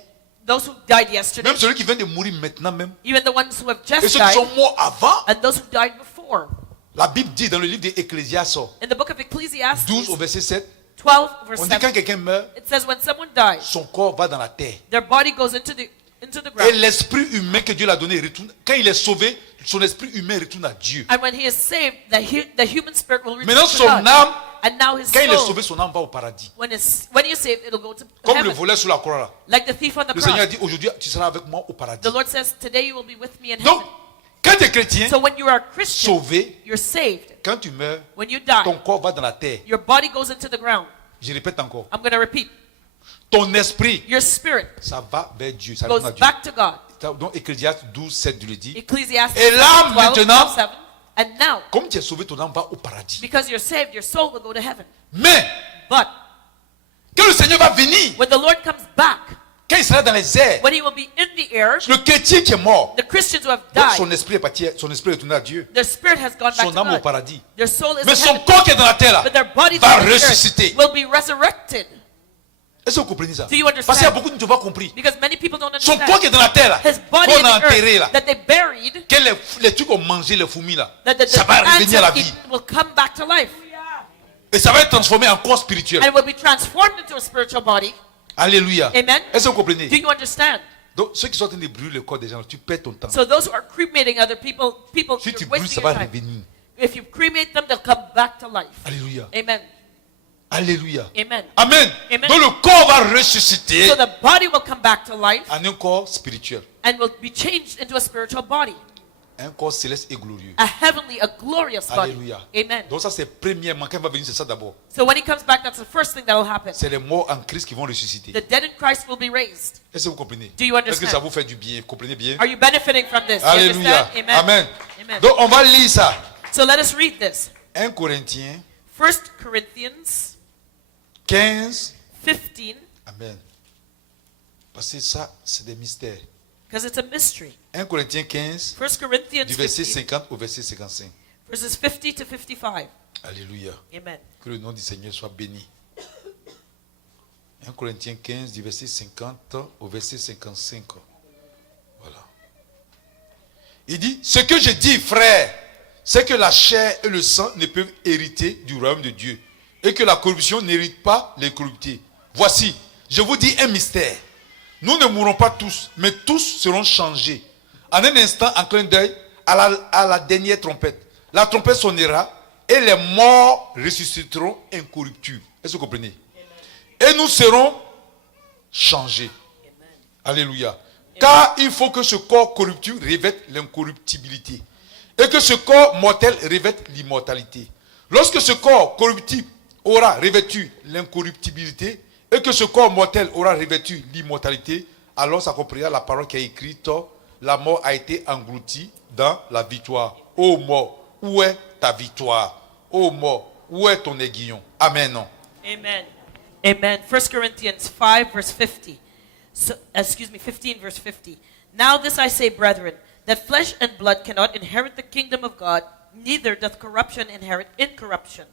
Those who died yesterday, même celui qui vient de mourir maintenant même, even the ones who have et just ceux qui sont died, morts avant. and those who died before. La Bible dit dans le livre d'Ecclésiaste, In the book of Ecclesiastes 12 au verset 7, 12, verse on dit 7, quand quelqu'un meurt, it says when someone dies, son corps va dans la terre. their body goes into the Et ground. l'esprit humain que Dieu l'a donné retourne. Quand il est sauvé, son esprit humain retourne à Dieu. And when he is saved, the human spirit will return Maintenant, to son God. âme, And now his quand il est soul, sauvé, son âme va au paradis. when he is saved, it'll go to Comme le heaven. voleur sur la croix là. Like the thief on the Le Seigneur a cross. dit aujourd'hui, tu seras avec moi au paradis. The Lord says, today you will be with me in Donc, heaven. Quand tu es chrétien, So when you are a Christian, sauvé, you're saved. quand tu meurs, When you die, ton corps va dans la terre. your body goes into the ground. Je répète encore. I'm going to repeat. Ton esprit, Your spirit ça va vers Dieu. Ça goes retourne à Dieu. back to God. Donc Ecclésiaste 12, 7 le dit. Ecclesiastes Et l'âme 12, maintenant, 7. And now, comme tu es sauvé, ton âme va au paradis. because you're saved, your soul will go to heaven. Mais, But quand le Seigneur va venir, when the Lord comes back, quand il sera dans les airs, when he will be in the air, le chrétien qui est mort, the Christians who have donc died, son esprit est parti, son esprit est retourné à Dieu. their spirit has gone back Son to âme au God. paradis. Their soul is Mais in son heaven, corps qui est dans la terre là, but their bodies va on the earth ressusciter. will be resurrected. Est-ce que vous comprenez ça? Do you understand? Parce qu'il y a beaucoup qui n'ont pas compris. Because many people don't Son understand. corps qui est dans la terre là, His body qu'on in a the enterré earth là, that they buried, que les trucs ont mangé, les fourmis là, that the ça va ants revenir à la have vie. eaten will come back to life. Et ça va être transformé en corps spirituel. And will be transformed into a spiritual body. Alléluia. Amen. Est-ce que vous Do comprenez? you understand? Donc ceux qui sont en train de brûler le corps des gens, tu perds ton temps. So those who are cremating other people, Si tu you're brûles, ça wasting va your time. revenir. If you cremate them, they'll come back to life. Alléluia. Amen. Alléluia. Amen. Amen. Amen. Donc le corps va ressusciter So the body will come back to life en un corps spirituel. and will be changed into a spiritual body. Un corps céleste et glorieux. A heavenly, a glorious body. Alléluia. Amen. Donc ça c'est premièrement, quand il va venir, c'est ça d'abord. So when he comes back, that's the first thing that will happen. C'est les morts en Christ qui vont ressusciter. The dead in Christ will be raised. Est-ce que vous comprenez? Do you Est-ce que understand? ça vous fait du bien? Vous comprenez bien? Are you benefiting from this? You Alléluia. understand? Amen. Amen. Amen. Donc on va lire ça. So let us read this. 1 Corinthiens 1 Corinthians 15. 15, Amen. Parce que ça, c'est des mystères. because it's a mystery. 1 Corinthiens 15, 1 Corinthians du verset 15, 50 au verset 55. verses 50 to 55. Alléluia. Amen. Que le nom du Seigneur soit béni. 1 Corinthiens 15, du verset 50 au verset 55. Voilà. Il dit, ce que je dis, frère, c'est que la chair et le sang ne peuvent hériter du royaume de Dieu, et que la corruption n'hérite pas l'incorruptibilité. Voici, je vous dis un mystère. Nous ne mourrons pas tous, mais tous seront changés. En un instant, en clin d'œil, à la dernière trompette. La trompette sonnera et les morts ressusciteront incorruptibles. Est-ce que vous comprenez? Et nous serons changés. Alléluia. Car il faut que ce corps corruptible revête l'incorruptibilité. Et que ce corps mortel revête l'immortalité. Lorsque ce corps corruptible aura revêtu l'incorruptibilité, et que ce corps mortel aura revêtu l'immortalité, alors s'accomplira la parole qui est écrite, la mort a été engloutie dans la victoire. Ô mort, où est ta victoire? Ô mort, où est ton aiguillon? Amen. Non. Amen. Amen. 1 Corinthians 5, verse 50. 15, verse 50. Now this I say, brethren, that flesh and blood cannot inherit the kingdom of God, neither doth corruption inherit incorruption.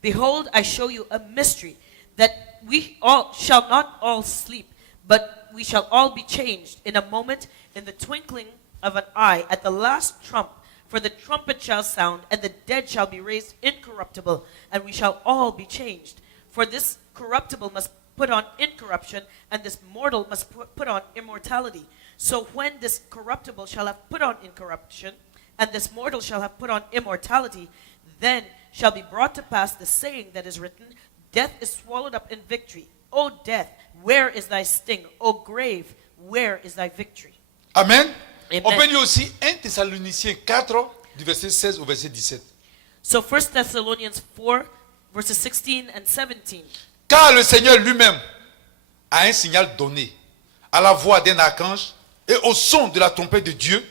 Behold, I show you a mystery, that we all shall not all sleep, but we shall all be changed in a moment, in the twinkling of an eye, at the last trump. For the trumpet shall sound, and the dead shall be raised incorruptible, and we shall all be changed. For this corruptible must put on incorruption, and this mortal must put on immortality. So when this corruptible shall have put on incorruption, and this mortal shall have put on immortality, then shall be brought to pass the saying that is written, death is swallowed up in victory. O death, where is thy sting? O grave, where is thy victory? Amen. Amen. On peut lire aussi 1 Thessaloniciens 4, du verset 16 au verset 17. So 1 Thessalonians 4, verses 16 and 17. Car le Seigneur lui-même a un signal donné, à la voix d'un archange et au son de la trompette de Dieu,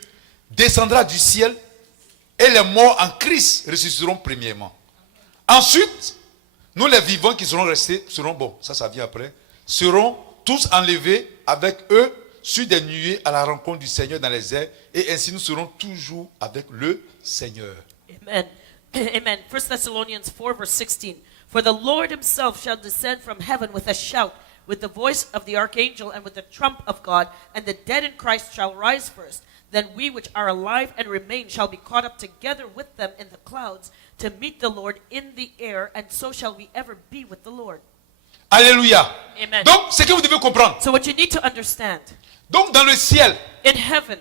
descendra du ciel et les morts en Christ ressusciteront premièrement. Ensuite, nous les vivants qui seront restés, ça vient après, seront tous enlevés avec eux sur des nuées à la rencontre du Seigneur dans les airs, et ainsi nous serons toujours avec le Seigneur. Amen. Amen. 1 Thessalonians 4, verse 16. For the Lord himself shall descend from heaven with a shout, with the voice of the archangel, and with the trump of God, and the dead in Christ shall rise first. Then we which are alive and remain shall be caught up together with them in the clouds to meet the Lord in the air, and so shall we ever be with the Lord. Alléluia. Amen. Donc, ce que vous devez comprendre. So what you need to understand, Donc, dans le ciel, in heaven,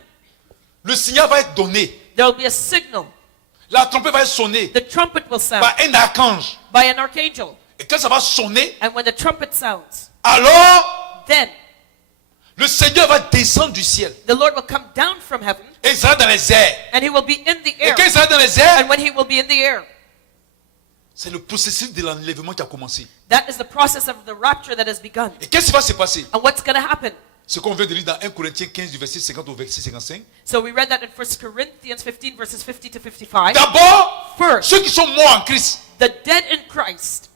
le signal va être donné. there will be a signal. La trompette va être sonnée The trumpet will sound par un archange. by an archangel. Et quand ça va sonner, And when the trumpet sounds, alors then Le Seigneur va descendre du ciel. the Lord will come down from heaven, Et il sera dans les airs. and he will be in the Et air. quand il sera dans les airs, And when he will be in the air, c'est le processus de l'enlèvement qui a commencé. that is the process of the rapture that has begun. Et qu'est-ce qui va se passer? And what's going to happen? Ce qu'on vient de lire dans 1 Corinthiens 15 du verset 50 au verset 55. So we read that in 1 Corinthians 15, verses 50 to 55. D'abord, First, ceux qui sont morts en Christ, the dead in Christ,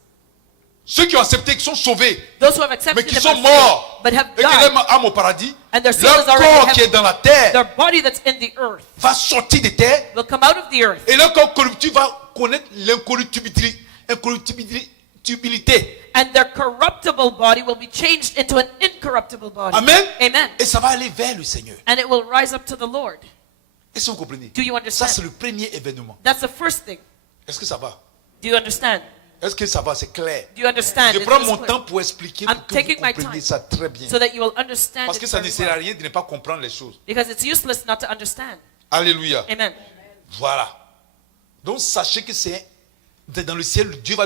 ceux qui ont accepté, qui sont sauvés, those who have mais accepted qui him sont as morts, saved, but have et qui ont died, leur âme au paradis, and their soul leur is already in corps qui est heaven, dans la terre their body that's in the earth va sortir de terre, will come out of the earth, et leur corps corruptible va connaître l'incorruptibilité. and their corruptible body will be changed into an incorruptible body. Amen. Amen. Et ça va aller vers le Seigneur. And it will rise up to the Lord. Est-ce que vous comprenez? Do you Ça, c'est understand? le premier événement. That's the first thing. Est-ce que ça va? Do you understand? Est-ce que ça va? C'est clair. Do you understand? Je Is prends this mon clear? temps pour expliquer, I'm pour que taking vous my compreniez time ça très bien. so that you will understand Parce it que ça ne very sert à well. rien de ne pas comprendre les choses. Because it's useless not to understand. Alléluia. Amen. Voilà. Donc sachez que c'est dans le ciel, Dieu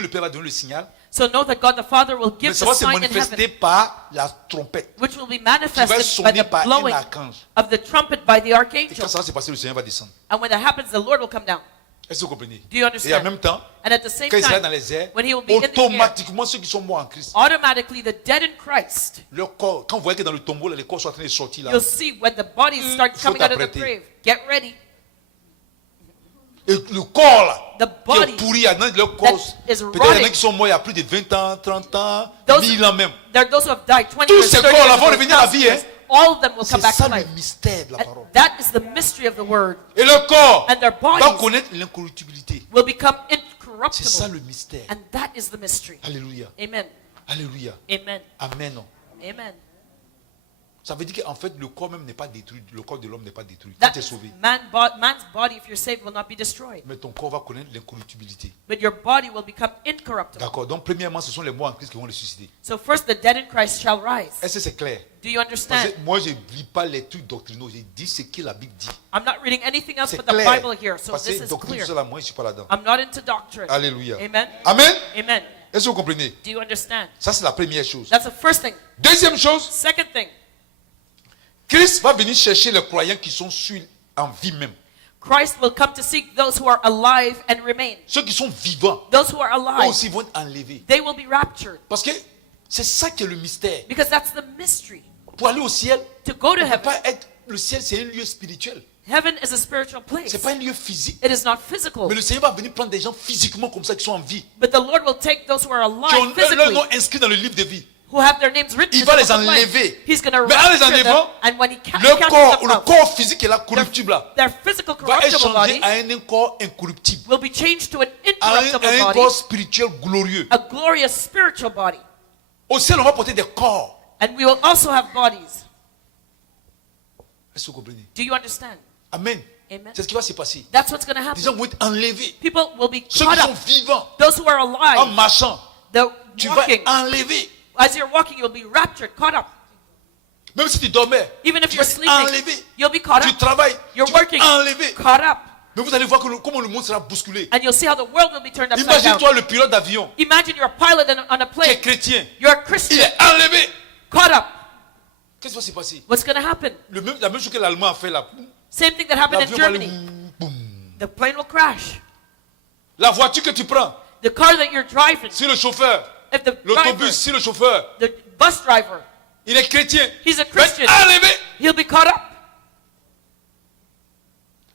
le Père va donner le signal. So know that God the Father will Mais give ça the va se sign in manifester heaven, par la trompette. which will be Qui va manifested by sonner the par un blowing archange. of the trumpet by the Et quand archangel. ça va se passer, le Seigneur va descendre. And when that happens, the Lord will come down. Est-ce que vous comprenez? Do you Et en understand? même temps, And at the same quand il sera dans time, les airs, when he will be in the air, automatiquement ceux qui sont morts en Christ, automatically the dead in Christ, leur corps, quand vous voyez que dans le tombeau, là, les corps sont en train de sortir là, you'll see when the bodies start faut coming out of the t'apprêter. grave. Get ready. et le corps là, The qui est body pourri, il y en a leur corps, that is peut-être il y en a rotting. qui sont morts il y a plus de 20 ans, 30 ans, Those- 1000 ans même. There are those who have died 20 Tous years, ces 30 corps-là years, vont ago, revenir à la vie, 1,000 years. All of them will C'est come back ça to le life. mystère de la And parole. that is the mystery of the word. Et le corps And their va bodies connaître l'incorruptibilité. will become C'est ça incorruptible. le mystère. And that is the mystery. Alléluia. Amen. Alléluia. Amen. Amen. Amen. Ça veut dire qu'en fait, le corps même n'est pas détruit. Le corps de l'homme n'est pas détruit. That Tu es means sauvé. man's body, if you're saved, will not be destroyed. Mais ton corps va connaître l'incorruptibilité. But your body will become incorruptible. D'accord. Donc, premièrement, ce sont les morts en Christ qui vont ressusciter. So first, the dead in Christ shall rise. Est-ce que c'est clair? Do you Parce understand? que moi, je ne lis pas les trucs doctrinaux. Je dis ce que la Bible dit. I'm not reading anything else C'est but the clair. Bible here, so Parce this que is doctrine, clear. c'est là, moi, je ne suis pas là-dedans. I'm not into doctrine. Alléluia. Amen. Amen. Amen. Est-ce que vous comprenez? Do you understand? Ça, c'est la première chose. That's the first thing. Deuxième chose, Second thing, Christ va venir chercher les croyants qui sont en vie même. Christ will come to seek those who are alive and remain. Ceux qui sont vivants, Those who are eux alive, aussi vont être enlevés. they will be raptured. Parce que c'est ça qui est le mystère. Because that's the mystery. Pour aller au ciel, To go to on peut heaven, pas être, le ciel c'est un lieu spirituel. heaven is a spiritual place. C'est pas un lieu physique. It is not physical. Mais le Seigneur va venir prendre des gens physiquement comme ça qui sont en vie. But the Lord will take those who are Qui ont alive leur physically, nom inscrit dans le livre de vie. who have their names written Il in va the les book of life. enlever. He's going to Mais en les rapture them, enlevant, and when he Le corps physique et la corruptible là, their physical va être corruptible changé body à un corps incorruptible. will be changed to an À incorruptible un body, corps spirituel glorieux. a glorious spiritual body. Au ciel, on va porter des corps. And we will also have bodies. Est-ce que vous comprenez? Do you understand? Amen. Amen. C'est ce qui va se passer. That's what's going to Les gens happen. vont être enlevés. People will be Ceux caught qui sont up. vivants, Those who are en alive, marchant, the tu vas walking. être enlevé. As you're walking, you'll be raptured, caught up. Même si tu dormais, Even if tu you're vas être sleeping, enlevé. you'll be caught Tu up. travailles, You're tu vas working, être enlevé. caught up. Mais vous allez voir comment le monde sera bousculé. And you'll see how the world will be turned upside down. Imagine-toi le pilote d'avion Imagine you're a pilot on a qui est plane. chrétien. You're a Il Christian, est enlevé. caught up. Qu'est-ce qui va se passer? What's going to happen? La même chose que l'Allemand a fait là. Same thing that happened in L'avion va aller, Germany. boum. The plane will crash. La voiture que tu prends, The car that you're driving, si le chauffeur, if the driver, l'autobus, si le chauffeur, the bus driver, il est chrétien, he's a va être Christian, enlevé. he'll be caught up.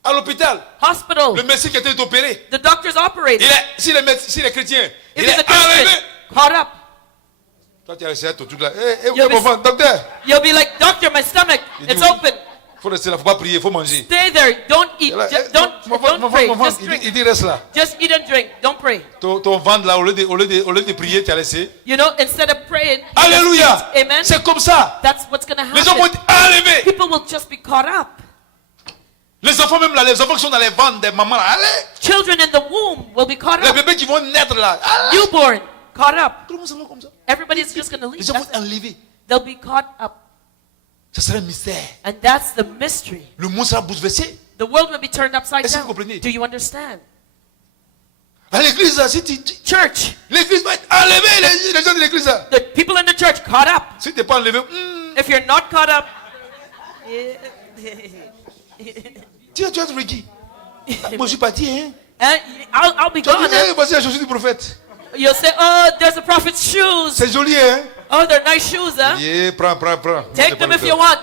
À l'hôpital, Hospital, le médecin qui a été opéré, the doctor's operating. s'il est chrétien, il If he's est a Christian, enlevé. caught up. Toi, tu as essayé ton truc là. Eh, You'll mon be- enfant, docteur, You'll be like, doctor, my stomach, Il dit it's oui. open. il faut rester là, il ne faut pas prier, il faut manger. Stay there. Don't eat. Et là, mon Don't pray. enfant, Just il drink. dit reste là. Just eat and drink. Don't pray. Ton ventre là, au lieu de prier, tu as laissé. You know, instead of praying, you Alléluia. just eat. Amen. C'est comme ça. That's what's going to Les gens vont happen. être enlevés. People will just be caught up. Les enfants même là, les enfants qui sont dans les ventres des mamans là, allez. Children in the womb will be caught Les up. bébés qui vont naître là, allez. Newborn, caught up. Tout le monde s'en va comme ça. Everybody's just going to Les leave. gens vont That's être it. enlevés. They'll be caught up. Ce sera un mystère. And that's the mystery. Le monde sera bouleversé. The world will be turned upside Est-ce que down. vous comprenez? Do you understand? À l'église là, Church, l'église va être enlevée, les gens de l'église là. the people in the church caught up. Si tu n'es pas enlevé, If you're not caught up, Tu vas être requis. Moi, je suis parti, hein. I'll be Tu vas gone. dire, hey, voici la chaussure du prophète. You'll say, oh, there's the prophet's shoes. C'est joli, hein. Oh, they're nice shoes, huh? Yeah, prends. Take them if you want.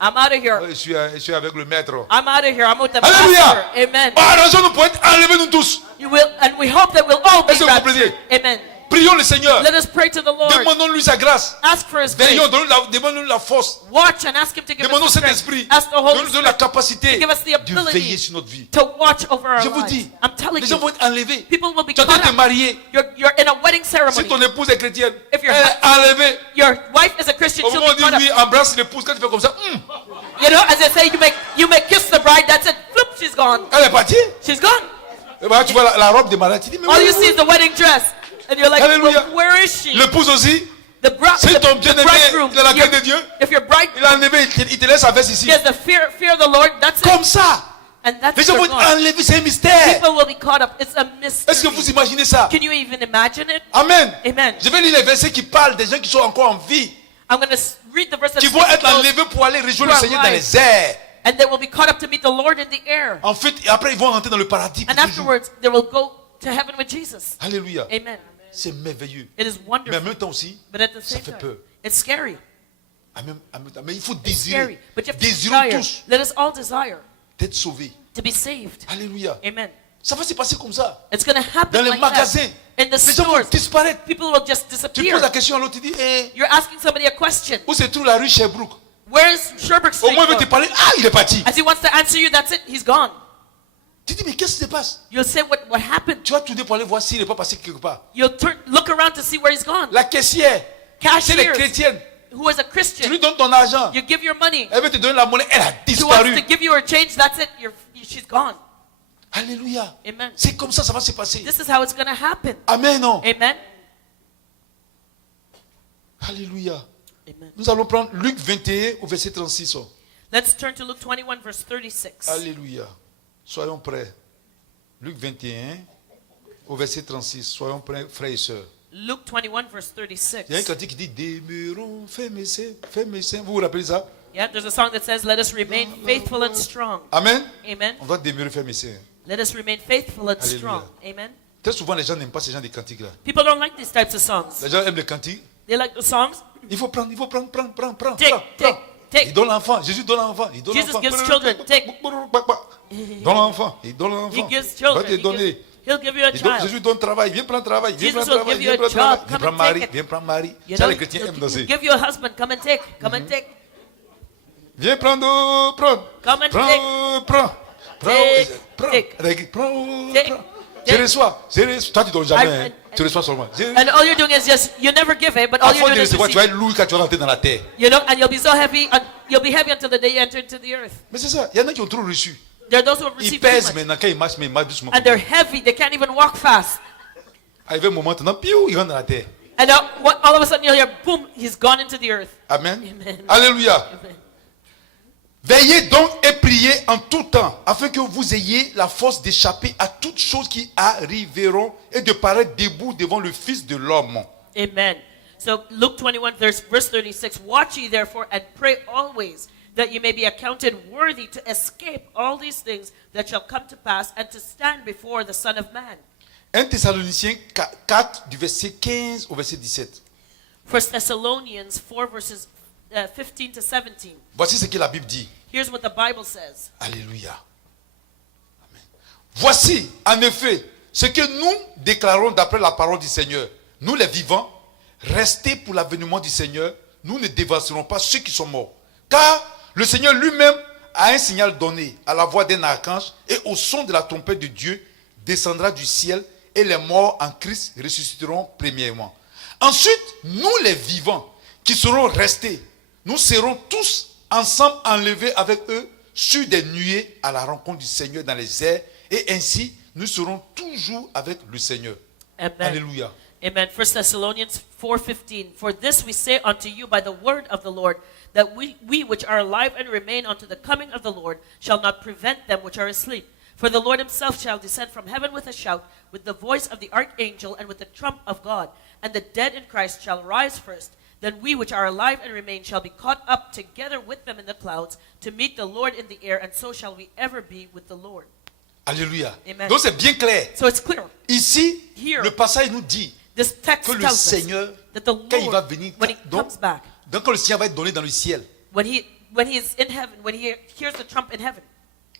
I'm out of here. Je suis avec le maître. I'm out of here. I'm with the Alléluia. master. Amen. Par raison, nous pourrons être enlevés, nous tous. You will, and we hope that we'll all be Est-ce que vous raptured. comprenez? Amen. Prions le Seigneur. Let us pray to the Lord. Demandons-lui sa grâce. Ask for His grace. Veillons, demandons-lui la force. Watch and ask Him to give Demandons us the Saint-Esprit. strength. Ask the Holy Donne-nous la Spirit capacité to give us the de ability veiller sur notre vie. to watch over our Je vous lives. dis, I'm telling les gens vont you, être enlevés. people will be Tu es en train caught de te up. marier. You're in a wedding Si ceremony. ton épouse est chrétienne, If elle your est enlevée. Your wife is a Christian. Au She'll moment où be on dit caught up. oui, embrasse l'épouse, quand tu fais comme ça, You know, as they say, you may kiss the bride. That's it. Floop, she's gone. elle est partie. She's gone. Et voilà, tu vois la robe de mariage, tu dis, mais All oui, you see is the wedding dress, and you're like, Hallelujah. well, where is she? l'épouse aussi. The C'est ton bien-aimé, bridegroom. il a la crainte de Dieu. If your bride Il a enlevé, il te laisse sa veste ici. he has the fear of the Lord, that's Comme it. ça. And that's Les gens vont your être God. enlevés, c'est un mystère. People will be caught up. It's a mystery. Est-ce que vous imaginez ça? Can you even imagine it? Amen. Amen. Je vais lire les versets qui parlent des gens qui sont encore en vie, I'm going to read the verse that qui vont speaks être to those, enlevés pour aller rejoindre le who are Seigneur dans alive. les airs. and they will be caught up to meet the Lord in the air. En fait, et après ils vont rentrer dans le paradis. And pour toujours. afterwards, they will go to heaven with Jesus. Alléluia. Amen. C'est merveilleux. It is Mais en wonderful. même temps aussi, But at the ça same fait time, peur. it's scary. En même temps, mais il faut It's désirer. scary. But you have to Désirons desire. tous Let us all desire d'être sauvés. to be saved. Alléluia. Amen. Ça va se passer comme ça. It's going to happen Dans les like magasins, that. In the les gens vont stores, disparaître. people will just Tu disappear. poses la question à l'autre, tu dis, You're asking somebody a question. où se trouve la rue Sherbrooke? Where is Sherbrooke Au Street? moins il veut te from? parler, il est parti. As he wants to answer you, that's it. He's gone. Tu dis, mais qu'est-ce qui se passe? You'll say what happened. Tu vas tourner pour aller voir s'il n'est pas passé quelque part. You'll look around to see where he's gone. La caissière, c'est les Cashier chrétiennes. who is a Tu Christian. lui donnes ton argent. You give your money. Elle veut te donner la monnaie, elle a She wants disparu. to give you her change. That's it. She's gone. Alléluia. Amen. C'est comme ça va se passer. This is how it's going to happen. Amen, non? Amen. Alléluia. Amen. Nous allons prendre Luc 21 au verset 36. oh. Let's turn to Luke 21, verse 36. Alléluia. Soyons prêts. Luc 21 au verset 36. Soyons prêts, frères et sœurs. Luke 21, verse Il y a un 36. cantique qui dit Demeurons, fermez. Vous vous rappelez ça? Yeah, there's a song that says, let us remain faithful and strong. Amen. Amen. On doit demeurer, fermez. Let us remain faithful and Alléluia. strong. Amen. Très souvent, les gens n'aiment pas ces gens de cantiques-là. People don't like these types of songs. Les gens aiment les cantiques. They like the songs. Il faut prendre. Take, take, Il take. donne l'enfant. Jésus donne l'enfant. Il donne Jesus l'enfant. gives children. Take. Donne l'enfant. Il donne l'enfant. He gives Va children. te donner. He'll give you a child. Jésus donne travail. Viens prendre travail. Viens Jesus prendre will travail. give you Viens a prendre travail. job. Viens Come prendre and take mari. it. Viens prendre mari. You Ça, know, les chrétiens aiment he'll danser. give you a husband. Come and take. Come and take. Viens prendre. Prends. Come and Prends. take. Prends. Take. Prends. Take. Prends. Take. Prends. Je Take. reçois. Toi, tu donnes jamais. I- hein. Tu reçois seulement. And all you're doing is just, you never give it, but all À you're force de doing is recevoir, tu vas receive. être lourd quand tu vas rentrer dans la terre. You know, and you'll be so heavy, you'll be heavy until the day you enter into the earth. Mais c'est ça. Il y en a qui ont trop reçu. There are those who have Ils received too pèsent much, maintenant quand ils marchent, mais ils marchent doucement. and they're heavy. They can't even walk fast. Arrivé un moment, maintenant, piou, ils rentrent dans la terre. And now, all of a sudden you'll hear, boom, he's gone into the earth. Amen. Amen. Alléluia. Amen. Veillez donc et priez en tout temps, afin que vous ayez la force d'échapper à toutes choses qui arriveront et de paraître debout devant le Fils de l'homme. Amen. So Luke 21, verse 36, watch ye therefore and pray always, that ye may be accounted worthy to escape all these things that shall come to pass and to stand before the Son of Man. 1 Thessaloniciens 4, du verset 15 au verset 17. 1 Thessalonians 4, verses 15 to 17. Voici ce que la Bible dit. Here's what the Bible says. Alléluia. Amen. Voici, en effet, ce que nous déclarons d'après la parole du Seigneur. Nous les vivants, restés pour l'avènement du Seigneur, nous ne dévancerons pas ceux qui sont morts. Car le Seigneur lui-même a un signal donné à la voix d'un archange et au son de la trompette de Dieu descendra du ciel et les morts en Christ ressusciteront premièrement. Ensuite, nous les vivants qui serons restés, nous serons tous ensemble enlevés avec eux sur des nuées à la rencontre du Seigneur dans les airs et ainsi nous serons toujours avec le Seigneur. Amen. Alléluia. Amen. 1 Thessalonians 4:15. For this we say unto you by the word of the Lord, that we which are alive and remain unto the coming of the Lord shall not prevent them which are asleep. For the Lord himself shall descend from heaven with a shout, with the voice of the archangel, and with the trump of God. And the dead in Christ shall rise first. then we which are alive and remain shall be caught up together with them in the clouds to meet the Lord in the air, and so shall we ever be with the Lord. Alléluia. Amen. Donc c'est bien clair. So it's clear. Ici, Here, le passage nous dit this text que le tells us Seigneur, that the quand il va Lord, venir, when he donc comes back, quand le Seigneur va être donné dans le ciel, when he is in heaven, when he hears the trump in heaven,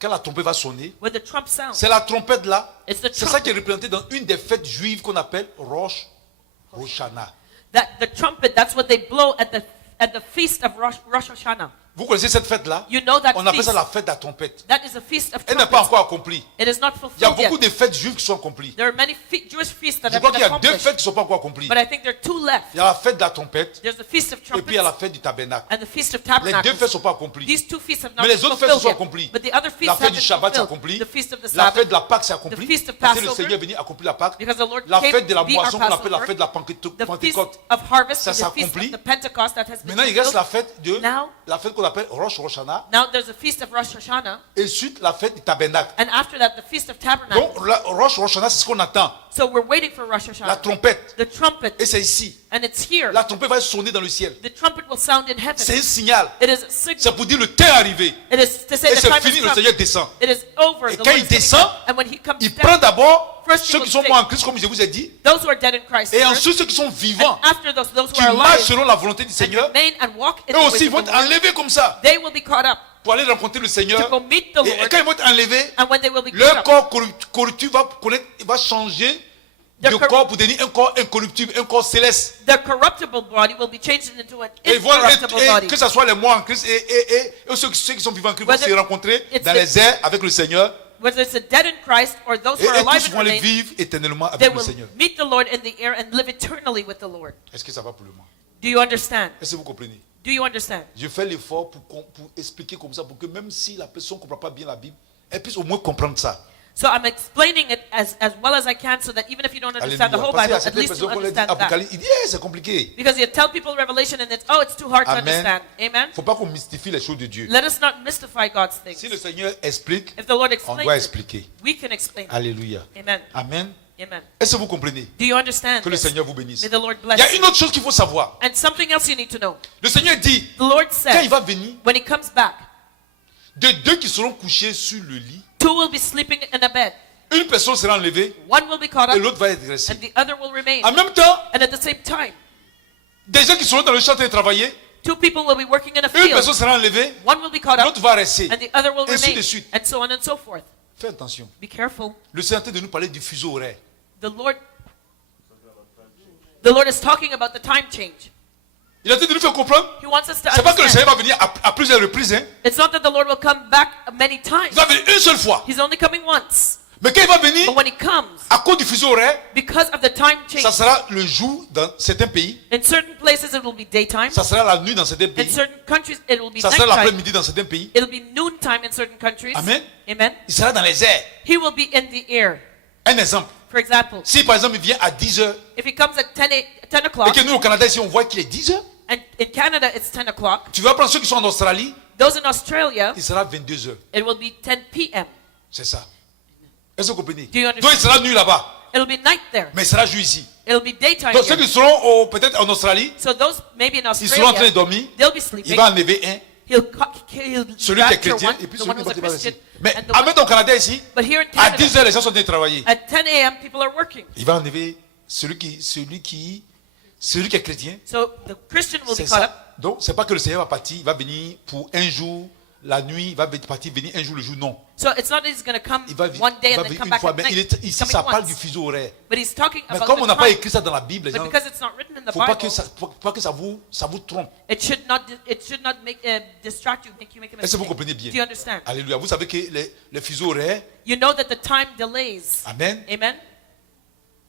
quand la trompette va sonner, when the trump sounds, c'est la trompette là. It's the C'est ça qui est représenté dans une des fêtes juives qu'on appelle Rosh Hashanah. that the trumpet, that's what they blow at the feast of Rosh Hashanah. Vous connaissez cette fête là? You know that On appelle feast. ça la fête de la trompette. That is a feast of Elle n'est pas trumpets. encore accomplie. It is not Il y a fulfilled beaucoup yet. de fêtes juives qui sont accomplies. There are many Jewish feasts that Je have crois been qu'il y a deux accomplished, fêtes qui ne sont pas encore accomplies. but I think there are two left. Il y a la fête de la trompette There's the feast of et puis il y a trumpets la fête du tabernacle. and the feast of Les deux tabernacles. fêtes ne sont pas accomplies. These two feasts have not Mais les been autres fêtes sont fulfilled accomplies. yet, but the other La feasts fête have du been Shabbat c'est fulfilled. accompli. The feast of the La fête Sabbath, de la Pâque c'est accompli. The feast of Parce que le Passover, Seigneur est venu accomplir la Pâque. because the Lord La came fête de la to be our moisson qu'on appelle la Passover. fête de la The feast Pentecôte. of harvest Ça is the feast s'accomplit. of the Pentecost that has been Maintenant il reste la fulfilled. fête de Now- la fête qu'on appelle Rosh Hashanah Now there's a feast of Rosh Hashanah, et ensuite la fête du tabernacle. and after that the feast of Tabernacles. Donc la Rosh Hashanah c'est ce qu'on attend. So we're waiting for Rosh La Hashanah. trompette. The trumpet, Et c'est ici. and it's here. La trompette va sonner dans le ciel. The trumpet will sound in C'est heaven. un signal. It is a signal. C'est pour dire le temps est arrivé. It is to say Et the c'est time fini, has le come. Seigneur descend. It is over. Et The quand Lord il is coming descend, down. And when he comes Il prend down, d'abord First he ceux will qui sont take- morts en Christ, comme je vous ai dit, those who are dead in Christ et first, ensuite ceux qui sont vivants, and after those who qui are marchent alive selon la volonté du and Seigneur, remain and walk in eux the ways aussi of vont the être Lord, enlevés comme ça they will be caught up pour aller rencontrer le Seigneur. to go meet the Et Lord. quand ils vont être enlevés, And when they will be caught leur up, corps corruptible va changer de Their cor- corps pour devenir un corps incorruptible, un corps céleste. their corruptible body will be changed into an Et, ils vont incorruptible et body. que ce soit les morts en Christ et ceux qui sont vivants en Christ vont Whether se rencontrer it's dans the- les airs avec le Seigneur Whether it's the dead in Christ or those et, who are et alive tous and vont aller remain, vivre éternellement they avec le will Seigneur. meet the Lord in the air and live eternally with the Lord. Est-ce que ça va pour le moment? Do you understand? Est-ce que vous comprenez? Do you understand? Je fais l'effort pour expliquer comme ça, pour que même si la personne ne comprend pas bien la Bible, elle puisse au moins comprendre ça. So I'm explaining it as well as I can so that even if you don't understand the Alléluia. whole Parce qu'il y Bible, a at certaines least you personnes qu'on leur dit understand that. Apocalypse, ils disent c'est compliqué. Because you tell people Revelation and it's too hard to Amen. understand. Amen? Il ne faut pas qu'on mystifie les choses de Dieu. Let us not mystify God's things. Si le Seigneur explique, If the Lord on explains doit it, expliquer. we can explain it. Alléluia. Amen. Amen. Amen. Est-ce que vous comprenez? Do you understand Que le this? Seigneur vous bénisse. May the Lord Il y a bless une you. autre chose qu'il faut savoir. And something else you need to know. Le Seigneur dit, The Lord quand il said, va venir, when he comes back, de deux qui seront couchés sur le lit, two will be sleeping in a bed. une personne sera enlevée One will be caught et up l'autre va être dressé. and the other will remain. En même temps, And at the same time, des gens qui seront dans le champ de travailler, two people will be working in a une personne field. sera enlevée, One will be caught up l'autre va rester. and the other will Ainsi remain. de suite. And so on and so forth. Fais attention. Be careful. Le Seigneur est en train de nous parler du fuseau horaire. The Lord is talking about the time change. Il est en train de nous faire comprendre. He wants us to C'est pas que le understand. Seigneur va venir à plusieurs reprises. Hein. It's not that the Lord will come back many times. Il va venir une seule fois. He's only coming once. Mais quand il va venir, But when he comes, à cause du fuseau horaire, because of the time ça change, sera le jour dans certains pays, in certain places it will be daytime. ça sera la nuit dans certains In pays, certain countries it will be ça sera nighttime. l'après-midi dans certains pays. It'll be noontime in certain countries. Amen. Amen. Il sera dans les airs. He will be in the air. Un exemple. For example, Si par exemple il vient à 10 heures if he comes at 10 et o'clock, que nous au Canada ici on voit qu'il est 10 heures, and in Canada it's 10 o'clock, tu vas prendre ceux qui sont en Australie, those in Australia, il sera 22 heures. it will be 10 p.m. C'est ça. Est-ce que vous comprenez? Do you Donc understand? il sera nuit là-bas, It'll be night there. mais il sera jour ici. It'll be daytime Donc ceux here. qui seront peut-être en Australie, So those maybe in ils seront en train de Australia, dormir, they'll be il sleeping. va enlever un, He'll celui qui est rapture chrétien, one, et puis the celui one qui who's a va ici. Christian. Mais And the en one- même temps au Canada ici, But here in à 10 Canada, heures les gens sont en train de travailler. at 10 a.m. people are working. Il va enlever celui qui est chrétien. So the Christian will C'est be caught up. ça. Donc c'est pas que le Seigneur va partir, il va venir pour un jour, la nuit, il va partir venir un jour, le jour, non. So it's not that he's going to come Il va, one day il va and then venir come une back fois. at Mais night. ici, He's ça coming parle once. du fuseau horaire. But he's talking Mais about comme on n'a the pas time. écrit ça dans la Bible, les But gens, because it's not written in the faut pas Bible, que ça vous trompe. it should not make distract you, make you make a Est-ce que vous mistake. comprenez bien? Do you understand? Alléluia. Vous savez que les fuseaux horaires, You know that the time delays. amen, Amen.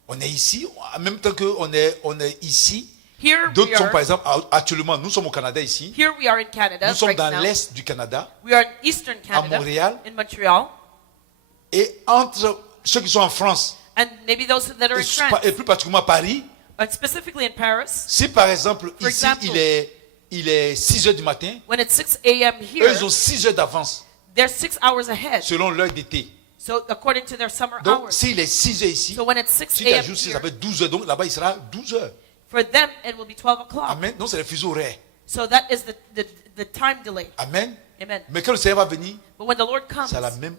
on est ici, en même temps qu'on est ici, Here we d'autres sont par are. exemple, actuellement, nous sommes au Canada ici, Here we are in Canada nous sommes right dans now. l'est du Canada, We are in Eastern Canada, Montréal. in Montreal, et entre ceux qui sont en France, and maybe those that are in France, et plus particulièrement à Paris, and specifically in Paris. si par exemple For ici example, il est 6 heures du matin, When it's 6 a.m. eux here, ils ont 6 heures d'avance they're 6 hours ahead. selon l'heure d'été. So according to their summer Donc hours. s'il est 6 heures ici, So when it's 6 si tu a.m. ajoutes 6, here, ça fait 12 heures, donc là-bas il sera 12 heures. For them, it will be 12 o'clock. Amen. Donc c'est le fuseau horaire. So that is the time delay. Amen. Amen. Mais quand le Seigneur va venir, But when the Lord comes, c'est la même.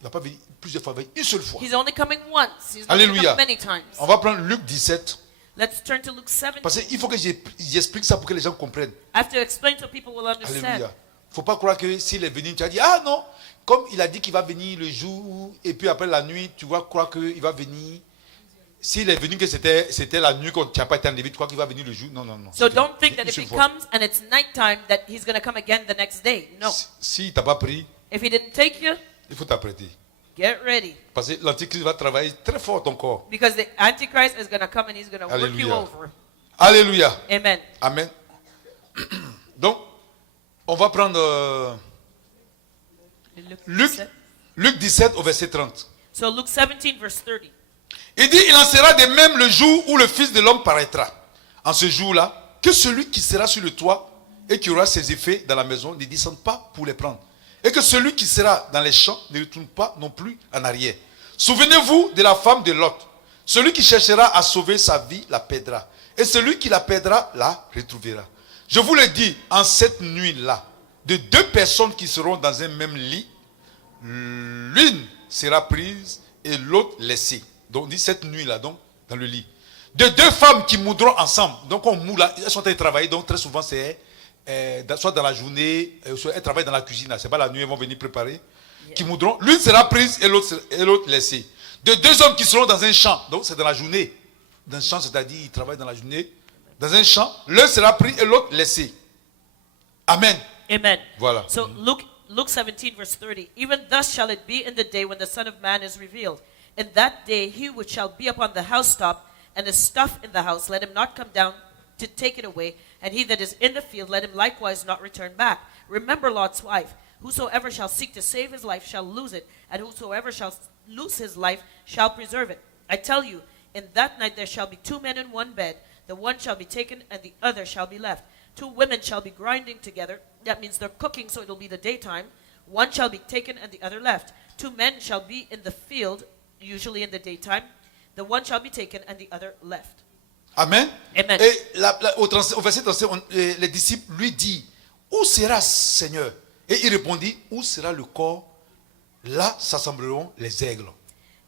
Il n'a pas venu plusieurs fois, il va venir une seule fois. He's only coming once. He's not going to Alléluia. come many times. On va prendre Luc 17. Let's turn to Luke 17. Parce qu'il faut que j'explique ça pour que les gens comprennent. I have to explain so people will understand. Alléluia. Il ne faut pas croire que s'il est venu, tu as dit, ah non, comme il a dit qu'il va venir le jour, et puis après la nuit, tu vas croire qu'il va venir. S'il est venu que c'était la nuit quand tu n'as pas été enlevé, tu crois qu'il va venir le jour. Non, non, non. So don't think that Une if seule he fois. comes and it's nighttime that he's going to come again the next day. No. Si tu n'as pas pris, If he didn't take you, il faut t'apprêter. get ready. Parce que l'Antichrist va travailler très fort ton corps. Because the Antichrist is going to come and he's going to work you Alléluia. over. Alléluia. Amen. Amen. Donc, on va prendre Luc 17 au verset 30. So Luke 17 verse 30. Il dit, il en sera de même le jour où le Fils de l'homme paraîtra. En ce jour-là, que celui qui sera sur le toit et qui aura ses effets dans la maison ne descende pas pour les prendre. Et que celui qui sera dans les champs ne retourne pas non plus en arrière. Souvenez-vous de la femme de Lot. Celui qui cherchera à sauver sa vie la perdra. Et celui qui la perdra la retrouvera. Je vous le dis, en cette nuit-là, de deux personnes qui seront dans un même lit, l'une sera prise et l'autre laissée. Donc, on dit cette nuit-là, donc, dans le lit. De deux femmes qui moudront ensemble. Donc, on moud là, elles sont en train de travailler. Donc, très souvent, c'est soit dans la journée, soit elles travaillent dans la cuisine. C'est pas la nuit, elles vont venir préparer. Yeah. Qui moudront. L'une sera prise et l'autre laissée. De deux hommes qui seront dans un champ. Donc, c'est dans la journée. Dans un champ, c'est-à-dire, ils travaillent dans la journée. Dans un champ, l'un sera pris et l'autre laissé. Amen. Amen. Voilà. So Luke 17 verse 30. Even thus shall it be in the day when the Son of Man is revealed. In that day he which shall be upon the housetop and the stuff in the house, let him not come down to take it away. And he that is in the field, let him likewise not return back. Remember Lot's wife. Whosoever shall seek to save his life shall lose it. And whosoever shall lose his life shall preserve it. I tell you, in that night there shall be two men in one bed. The one shall be taken and the other shall be left. Two women shall be grinding together. That means they're cooking, so it'll be the daytime. One shall be taken and the other left. Two men shall be in the field, usually in the daytime. The one shall be taken and the other left. Amen. Amen. Et au verset 37, les disciples lui disent, où sera Seigneur? Et il répondit, où sera le corps? Là s'assembleront les aigles.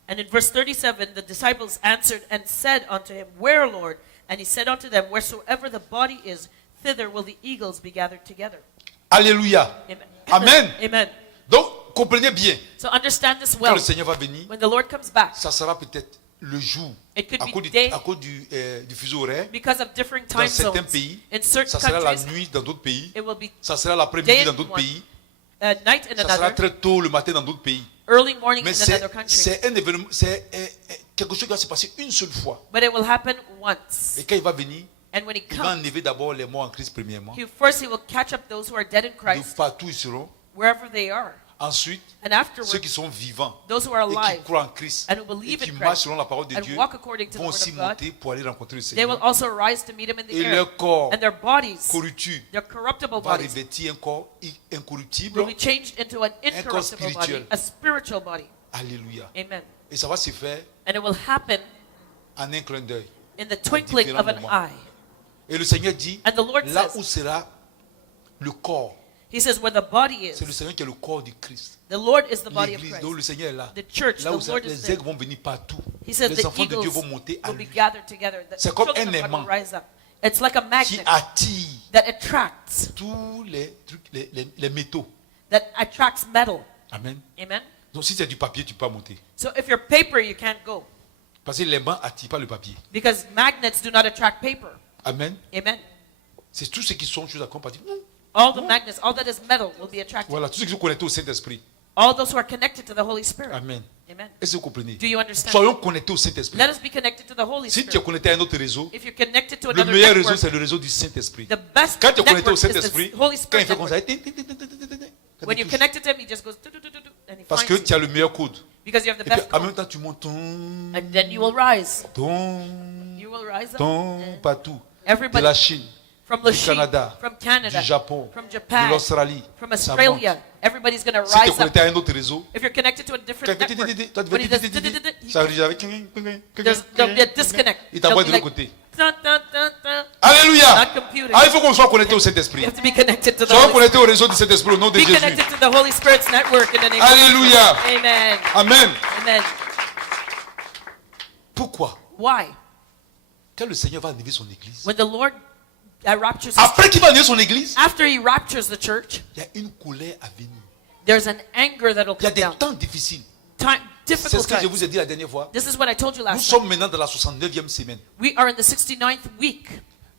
And in verse 37, the disciples answered and said unto him, Where, Lord? And he said unto them, Wheresoever the body is, thither will the eagles be gathered together. Alléluia. Amen. Amen. Amen. Donc, comprenez bien, So understand this quand well. le Seigneur va venir, When the Lord comes back, ça sera peut-être le jour, it could à be cause day du fuseau horaire. because of different Dans time certains zones. pays, In certain ça sera la countries, nuit dans d'autres pays, it will be ça sera l'après-midi day dans in d'autres one, pays, night in ça sera another, très tôt le matin dans d'autres pays. early morning Mais in another country. c'est un événement, c'est quelque chose qui va se passer une seule fois. But it will happen once. Et quand il va venir, And when he il va comes, enlever d'abord les morts en Christ premièrement. first he will catch up those who are dead in De Christ, partout ils seront. wherever they are. Ensuite, And ceux afterward, qui sont vivants those who are et qui alive croient en Christ and who et believe qui in marchent Christ selon la parole de and Dieu walk according to the vont word aussi of God, monter pour aller rencontrer le they will Seigneur. also rise to meet him in the Et air. leur corps And their bodies, corruptu their corruptible va bodies, revêtir un corps incorruptible. will be changed into an incorruptible body, spirituel. a spiritual body. Alléluia. Amen. Et ça va se faire And it will happen en un clin d'œil. in the twinkling of an moments. eye. Et le Seigneur dit, And the Lord là says, où sera le corps, He says, where the body c'est le is, Seigneur qui est le corps du Christ. the Lord is the body of L'église, donc le Christ. Seigneur est là. The church, Là où the Lord is les there. aigles vont venir partout. He says Les the enfants de Dieu eagles vont monter à will be lui. gathered together. The C'est comme children un of God aimant will rise up. It's like a Qui magnet attire that attracts, tous les trucs, les métaux. that attracts metal. Amen. Amen. Donc si c'est du papier, tu peux pas monter. So if you're paper, you can't go Parce que l'aimant n'attire pas le papier. because magnets do not attract paper. Amen. Amen. C'est tous ceux qui sont choses à compartir. All the magnets, all that is metal will be attracted. Voilà, tous ceux qui sont connectés au Saint-Esprit. All those who are connected to the Holy Spirit. Amen. Amen. Est-ce que vous comprenez? Do you understand? Soyons connectés au Saint-Esprit. Let us be connected to the Holy Si tu es Spirit. connecté à un autre réseau, If you're connected to le another meilleur réseau, network, c'est le réseau du Saint-Esprit. the best Quand tu es connecté au network is Saint-Esprit, the Holy quand il Spirit fait comme ça, network. When you connect to him, he just goes and he parce que finds tu you. as le meilleur code. Because you have the Et puis best en même code. temps, tu montes ton, And then you will rise. ton, You will rise up. ton partout. De Everybody la Chine, from the du Canada, from Canada, du Japon, from de Japan, l'Australie. from Ça Australia. monte. Everybody's going to Si tu es rise up. connecté à un autre réseau, If you're connected to a different quelqu'un network, dit, toi, tu when he does ça arrive avec there'll be a disconnect. il t'envoie de They'll l'autre be like, côté. dun, dun, dun, dun. Alléluia. Not computing. Ah, il faut qu'on soit connecté au You Saint-Esprit. have to be connected to the Soyons Holy connectés au Spirit. réseau du Saint-Esprit au nom de Be Jésus. connected to the Holy Spirit's network in the name of Alléluia. Jesus. Amen. Amen. Amen. Pourquoi? Why? Quand le Seigneur va enlever son église, When the Lord raptures his après qu'il va enlever son église, after he raptures the church, il y a une colère à venir. there's an anger that'll Il y a come des down. temps difficiles. Time, C'est difficult ce que je times. vous ai dit la dernière fois. This is what I told you Nous last time. sommes maintenant dans la 69e semaine. We are in the 69th week.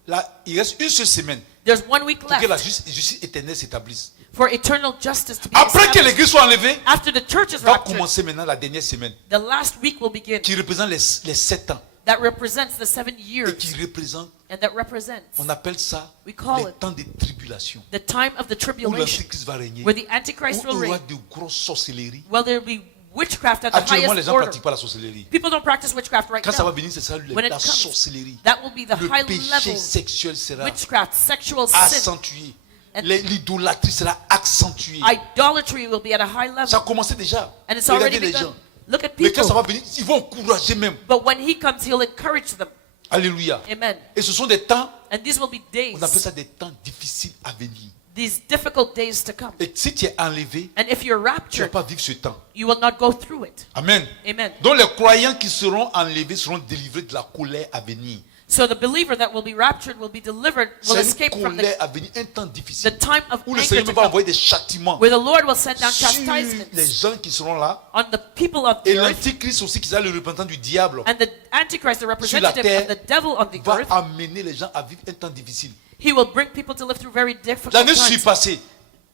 Là, il reste une seule semaine There's 1 week pour que la left justice éternelle s'établisse. for eternal justice to be Après que established. l'église soit enlevée, After the church is va raptured, commencer maintenant la dernière semaine the last week will begin. qui représente les 7 ans That represents the 7 et years. qui représente, And that represents on appelle ça We call les it temps de tribulation the time of the où tribulation, l'antichrist va régner, where the où Antichrist will il y aura reign, de grosses sorcelleries. where there will be witchcraft at the Actuellement, les highest gens ne order. pratiquent pas la sorcellerie. People don't practice witchcraft right Quand ça va now. venir, c'est ça When it la comes, sorcellerie. that will be the Le high péché level sexuel sera witchcraft, sexual sin. accentué. And- L'idolâtrie sera accentuée. Idolatry will be at a high Ça a level. commencé déjà. And it's Regardez already les begun. gens. Look at Mais quand ça va people. venir, ils vont encourager même. But when he comes, he'll encourage them. Alléluia. Amen. Et ce sont des temps, And these will be days, on appelle ça des temps difficiles à venir. these difficult days to come. Et si tu es enlevé, And if you're tu ne vas raptured, pas vivre ce temps. you will not go through it. Amen. Amen. Donc les croyants qui seront enlevés seront délivrés de la colère à venir. So the believer that will be raptured will be delivered, will C'est escape une from colère à venir, un temps the difficile. time of Où le anger Seigneur to va come, envoyer des châtiments where the Lord will send down sur les chastisements gens qui seront là. on the people of Et the earth, l'antichrist aussi, qui sera le représentant du diable, and the Antichrist, the representative terre, of the devil on the va earth. amener les gens à vivre un temps difficile. He will bring people to live through very difficult L'année times. passée,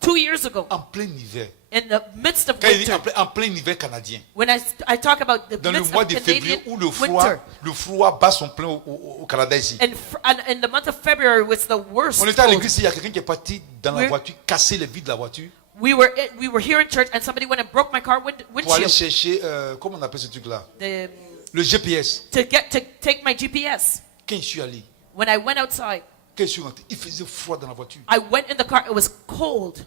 2 years ago, en plein hiver, in the midst of quand il dit winter, en plein hiver canadien, when I talk about the dans le midst mois of de Canadian février où le winter, froid bat son plein au Canada ici. and in the month of February, was the worst. On était à cold. l'église, il y a quelqu'un qui est parti dans la Oui. voiture, casser les vitres de la voiture We were here in church, and somebody went and broke my car pour aller windshield chercher, comment on appelle ce truc-là? the- Le GPS. to take my GPS. Quand je suis allé, When I went outside, quand je suis rentré, il faisait froid dans la voiture. I went in the car. It was cold.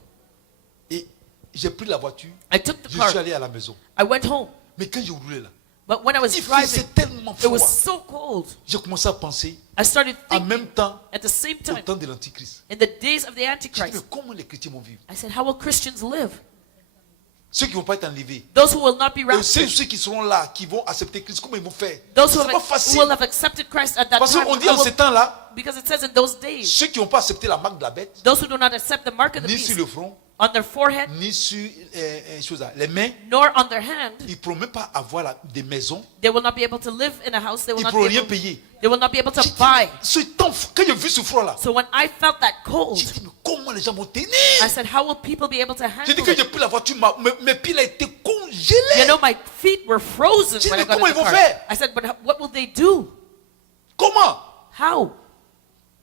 Et j'ai pris la voiture, I took the je car. suis allé à la maison. I went home. Mais quand je roulais là, But when I was il driving, faisait tellement it was froid. so cold. J'ai commencé à penser I started en thinking même temps at the same au time, temps de l'Antichrist. in the days of the J'ai dit, mais Antichrist, comment les chrétiens vont vivre? I said, how will Christians live? Ceux qui ne vont pas être enlevés. Those who will not be Et raptured. ceux qui seront là, qui vont accepter Christ, comment ils vont faire? Those who, C'est pas who facile. will have accepted Christ at that Parce time. qu'on dit how en will- ces temps-là, because it says in those days, ceux qui n'ont pas accepté la marque de la bête, those who do not accept the mark of the ni sur beast le front, on their forehead, ni sur les mains, nor on their hand, ils ne pourront même pas avoir des maisons. they will not be able to live in a house. They will Ils ne not pourront be rien able, payer. they will not be able to J'ai dit, buy. ce temps, quand j'ai vu ce froid-là, So when I felt that cold, j'ai dit, mais comment les gens vont tenir? I said, how will people be able to J'ai dit handle que j'ai it? pris la voiture, mes pieds ont été You congelés. know, my feet were frozen J'ai when dit, I got comment in ils the vont car. faire? I said, but what will they do? Comment? How?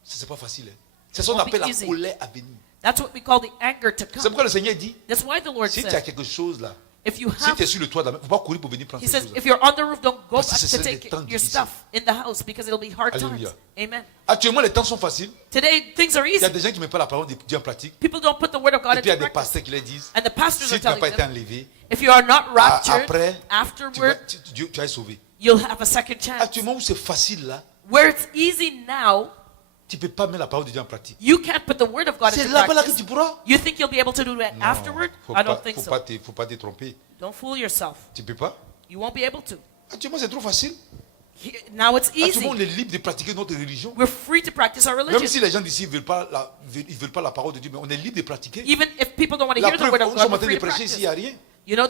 Ce n'est pas facile. Hein. C'est ce qu'on Won't be appelle la easy. colère à venir. That's what we call the anger to C'est come. pourquoi le Seigneur dit, That's why the Lord si tu as said, quelque chose là, if you si have, tu es sur le toit, il ne faut pas courir pour venir prendre he ces says, choses. if you're on the roof, don't go Parce que back ce to sont des take temps your difficiles. stuff in the house because it'll be hard Alléluia. times. Amen. Actuellement, les temps sont faciles. Today, things are Il y a easy. des gens qui ne mettent pas la parole de Dieu en pratique. People don't put the word of God Et puis il y a into des practice. pasteurs qui leur disent, And the pastors si are tu n'as telling pas été them, enlevé, if you are not raptured, après, afterward, tu vas être sauvé. you'll have a second chance. Actuellement, où c'est facile là, Where it's easy now, tu ne peux pas mettre la parole de Dieu en pratique. you can't put the word of God C'est into là-bas là que practice. tu pourras. You think you'll be able to do that afterward? Faut I don't pas, think faut so. pas faut pas te tromper. Don't fool yourself. Tu ne peux pas. You won't be able to. Actuellement, c'est trop facile. Now it's Actuellement, on easy. est libre de pratiquer notre religion. We're free to practice our Même religion. si les gens d'ici ne veulent pas la parole de Dieu, mais on est libre de pratiquer. Even if people don't want to La hear the preuve, word nous of God, sommes en we're train free de to prêcher ici, il practice. n'y a rien. You know,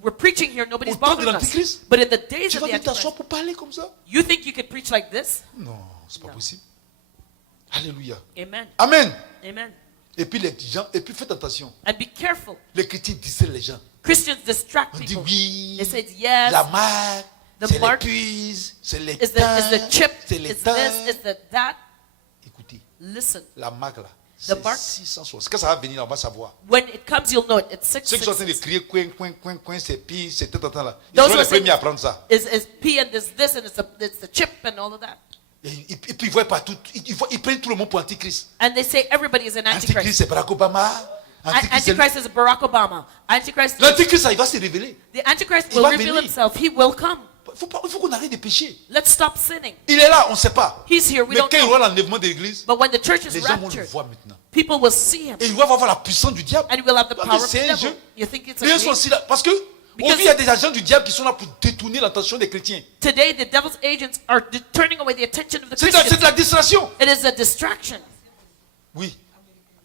we're preaching here, nobody's Au temps de bothering us. l'Antichrist, But in the days Tu of vas the venir t'asseoir Antichrist, pour parler comme ça? you think you could preach like this? Non, c'est pas Non. possible. Alléluia. Amen. Amen. Amen. Et puis les gens, et puis faites attention. And be careful. Les chrétiens distraient les gens. Christians distract On dit people. oui. They say yes. La marque, The c'est les mark puces, c'est les Is the chip? c'est Is les temps. this? Is the that? Écoutez, Listen. la marque là, c'est mark? 660. Quand ça va venir, on va savoir. When it comes, you'll know it. It's Ceux qui sont en train de 666. crier coin, coin, coin, coin, c'est pire, c'est tout le temps là. Ils Those sont who les are saying- premiers à prendre ça. Is P and this and it's the chip and all of that. Et puis ils voient partout, ils prennent tout le monde pour Antichrist. And they say everybody is an Antichrist, antichrist. c'est Barack Obama. Antichrist, Antichrist is Barack Obama. Antichrist, l'Antichrist, ça, il va se révéler. the Antichrist Il will va reveal venir. himself. He will come. Il faut qu'on arrête de pécher. Let's stop sinning. Il est là, on ne sait pas. He's here. We Mais don't quand il y know. aura l'enlèvement de l'église, But when the church is les gens vont le raptured, voir maintenant. people will see him. Et ils vont avoir la puissance du diable. And he will have the Parce power que of the c'est un devil. jeu. You think it's Les gens a sont game? aussi là. Parce que Because- aujourd'hui, il y a des agents du diable qui sont là pour détourner l'attention des chrétiens. Today, the devil's agents are turning away the attention of the C'est Christians. de la distraction. It is a distraction. Oui.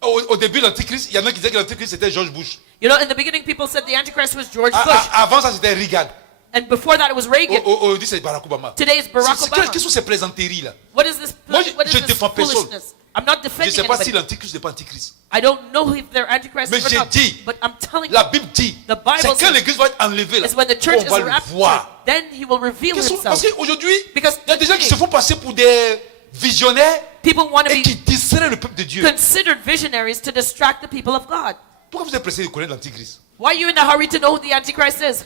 Au début, l'Antichrist, il y en a qui disaient que l'Antichrist c'était George Bush. You know, in the beginning, people said the Antichrist was George Bush. Avant ça, c'était Reagan. And before that, it was Reagan. Aujourd'hui, c'est Barack Obama. Today, it's Barack Quelles Obama. sont ces plaisanteries là? What is this, Moi, what is je this défends personne. foolishness? I'm not Je ne defending sais pas si anybody. l'Antichrist n'est pas Antichrist. I don't know if they're Antichrist Mais or j'ai not. dit, But I'm telling La you, Bible dit, The Bible c'est quand says- l'église va être enlevée là, is when the church on va is le raptured, voir. then he will reveal Parce himself. qu'aujourd'hui, Because il y a des gens qui today- se font passer pour des visionnaires People want to et qui be distraient le peuple de Dieu. considered visionaries to distract the people of God. Pourquoi vous êtes pressés de connaître l'Antichrist? Why are you in a hurry to know who the Antichrist is?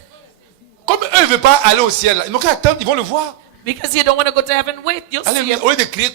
Comme eux ne veulent pas aller au ciel, là, ils n'ont qu'à attendre, ils vont le voir. Because you don't want to go to heaven. Wait, you'll see Allez, him. au lieu de crier,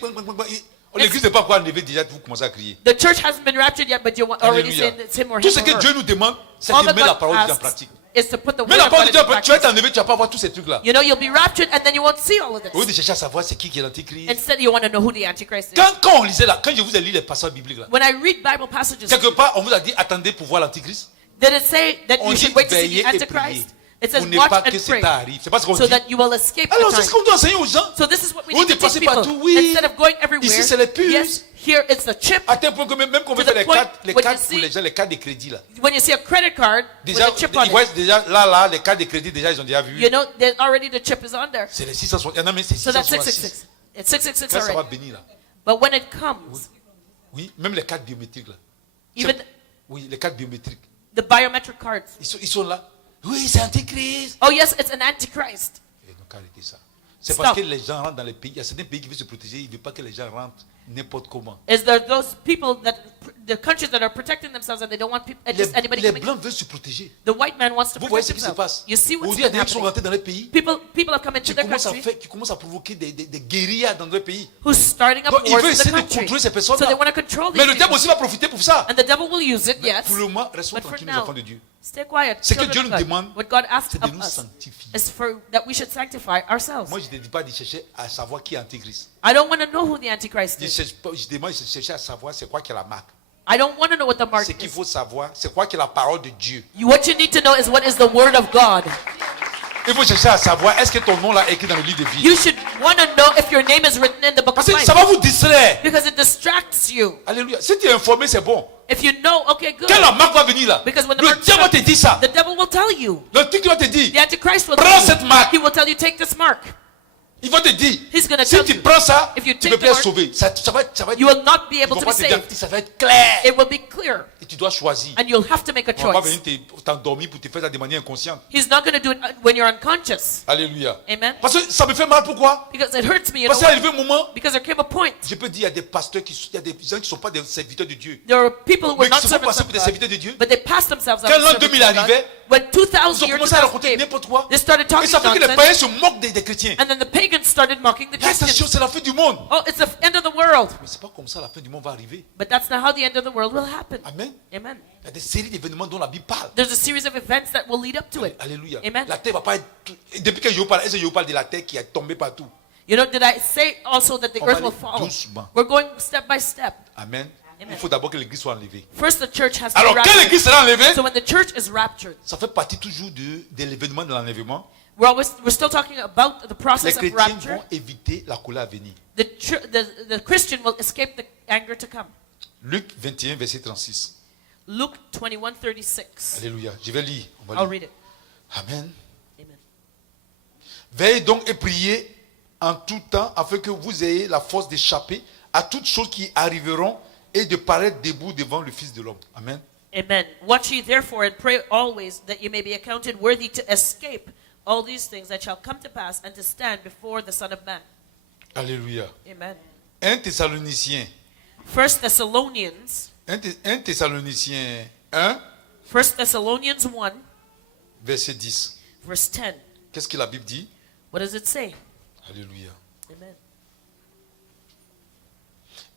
l'église n'est pas encore enlevée déjà, vous commencez à crier. The church hasn't been raptured yet, but you're already Alléluia. saying it's him or Tout him ce or que her. Dieu nous demande, c'est All de that mettre la God parole de Dieu en asks pratique. is to put the Mais word la of parole God de Dieu, into tu vas être practice. enlevé, tu ne vas pas voir tous ces trucs-là. You know, you'll be raptured and then you won't see all of Au lieu this. de chercher à savoir c'est qui est l'Antichrist. Instead, you want to know who the Antichrist is. Quand on lisait là, quand je vous ai lu les passages bibliques là, When I read Bible passages, quelque part on vous a dit attendez pour voir l'Antichrist. did it say that On you dit should wait to see veillez the et priez. Antichrist? It says Pour ne watch pas and que pray ça arrive. C'est pas ce qu'on so dit. that you will escape Alors the c'est ce time. qu'on doit enseigner aux gens. So this is what we Vous need to teach dépassez people. partout, oui. Instead of going everywhere, Ici, c'est les puces. yes, here it's the chip. À tel point que même qu'on veut To the faire point les when cartes you pour see- les gens, les cartes de crédit là. When you see a credit card Déjà, with a chip on ils voient it, déjà là, les cartes de crédit déjà ils ont déjà vu. you know that already the chip is on there. C'est les 660. Il y en a même c'est So that's 666. 666. It's 666 Quand ça va already. venir là. But when it comes, Oui, même les cartes biométriques là. even Oui, les cartes biométriques. the biometric cards. Ils sont là. Oui, c'est Antichrist. Oh yes, it's an Antichrist. Et donc arrêtez ça. C'est Stop. parce que les gens rentrent dans les pays. Il y a certains pays qui veulent se protéger. Ils ne veulent pas que les gens rentrent n'importe comment. Is there those people that the countries that are protecting themselves and they don't want people, just anybody Les coming? blancs veulent se protéger. The white man wants to Vous voyez protect ce qui se himself. passe. You see what's Aujourd'hui, il y a been des gens qui sont happening. rentrés dans les pays People have come into qui their commencent, country qui commencent à provoquer des guérillas dans leur pays. who's starting up Donc, ils wars veulent in the essayer de country. contrôler ces So personnes-là. they want to control these Mais le diable people. aussi va profiter pour ça. And the devil will use it, yes. Pour le moment, restons But for tranquilles, les now, enfants de Dieu. stay quiet. Ce que children Dieu of nous God. demande, What God asks c'est de of nous us sanctifier. is for that we should sanctify ourselves. Moi, je ne dis pas de chercher à savoir qui est Antichrist. I don't want to know who the Antichrist Je is. demande de chercher à savoir c'est quoi qui est la marque. I don't want to know what the mark Ce qu'il is. faut savoir, c'est quoi qui est la parole de Dieu. What you need to know is what is the word of God. Il faut chercher à savoir, est-ce que ton nom là est écrit dans le livre de vie? You should want to know if your name is written in the book Parce of que life. ça va vous distraire. Because it distracts you. Alléluia. Si tu es informé, c'est bon. If you know, okay, good. Quand la marque va venir là, Because when the le mark diable va te dire ça. the devil will tell you. Le truc va te dire, The Antichrist will prends tell cette you. marque. He will tell you, take this mark. Il va te dire, He's gonna si tell tu you. prends ça, If you tu take peux the plus être mark, sauvé. Ça va être, You will not be ils able vont to pas be te dire, saved. ça va être clair. It will be clear. Et tu dois choisir. And you'll have to make a On va pas choice. venir t'endormir pour te faire ça de manière inconsciente. He's not going to do it when you're unconscious. Alléluia. Amen. Parce que ça me fait mal, pourquoi? Because it hurts me, you Parce know qu'il est why? arrivé un moment, Because there came a point. je peux dire, il y a des pasteurs, il y a des gens qui ne sont pas des serviteurs de Dieu. There were people who Mais were qui not se font servants passer of pour des God, serviteurs de Dieu. but they passed themselves Quand as l'an servants 2000 of God. arrivait, When Ils 2000 ont years commencé à raconter came, n'importe quoi. they started Et talking ça fait que les nonsense, païens se moquent des chrétiens. and then the pagans started mocking the Mais attention, Christians. c'est la fin du monde. Oh, it's the end of the world. Mais c'est pas comme ça la fin du monde va arriver. But that's not how the end of the world will happen. Amen. Amen. Il y a des séries d'événements dont la Bible parle. There's a series of events that will lead up to it. Alléluia. Amen. La terre va pas être. Depuis que je vous parle, est-ce que je vous parle de la terre qui est tombée partout? You know, did I say also that the On va earth will aller fall? doucement. We're going step by step. Amen. Amen. Il faut d'abord que l'église soit enlevée. First, the church has to Alors, be quand raptured. l'église sera enlevée, So when the church is raptured, ça fait partie toujours de l'événement de l'enlèvement. we're still talking about the Les process of chrétiens rapture. vont éviter la colère à venir. The Christian will escape the anger to come. Luc 21, verset 36. Luke 21:36. Alléluia. Je vais lire. On va I'll lire. read it. Amen. Amen. Veillez donc et priez en tout temps afin que vous ayez la force d'échapper à toutes choses qui arriveront et de paraître debout devant le Fils de l'homme. Amen. Amen. Watch ye therefore and pray always that ye may be accounted worthy to escape all these things that shall come to pass and to stand before the Son of Man. Alléluia. Amen. 1 Thessaloniciens. 1 Thessalonians, 1 Thessaloniciens 1, 1 Thessalonians 1, verset 10. verse 10. Qu'est-ce que la Bible dit? What does it say? Alléluia. Amen.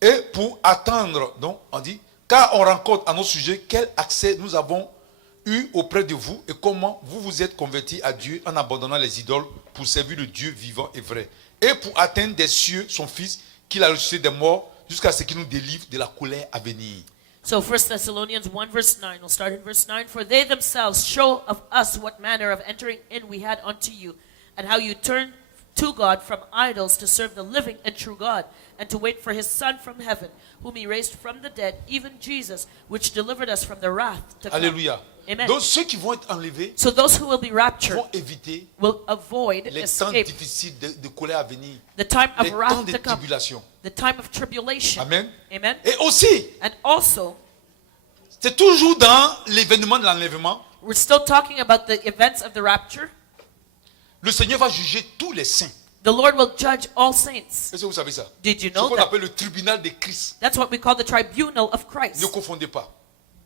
Et pour attendre, donc on dit, car on rencontre à nos sujets quel accès nous avons eu auprès de vous et comment vous vous êtes convertis à Dieu en abandonnant les idoles pour servir le Dieu vivant et vrai. Et pour atteindre des cieux son Fils qu'il a ressuscité des morts jusqu'à ce qu'il nous délivre de la colère à venir. So 1 Thessalonians 1 verse 9, we'll start in verse 9. For they themselves show of us what manner of entering in we had unto you, and how you turned to God from idols to serve the living and true God, and to wait for his Son from heaven, whom he raised from the dead, even Jesus, which delivered us from the wrath to come. Alléluia. Amen. Donc ceux qui vont être enlevés So those who will be raptured vont éviter will avoid, les temps escape difficiles de colère à venir, the time of les temps wrath de to come, tribulation. the time of tribulation. Amen. Amen. Et aussi, And also, c'est toujours dans l'événement de l'enlèvement, we're still talking about the events of the rapture. le Seigneur va juger tous les saints. The Lord will judge all saints. Est-ce que vous savez ça? Did you Ce know qu'on that? appelle le tribunal de Christ. That's what we call the tribunal of Ne Christ. confondez pas.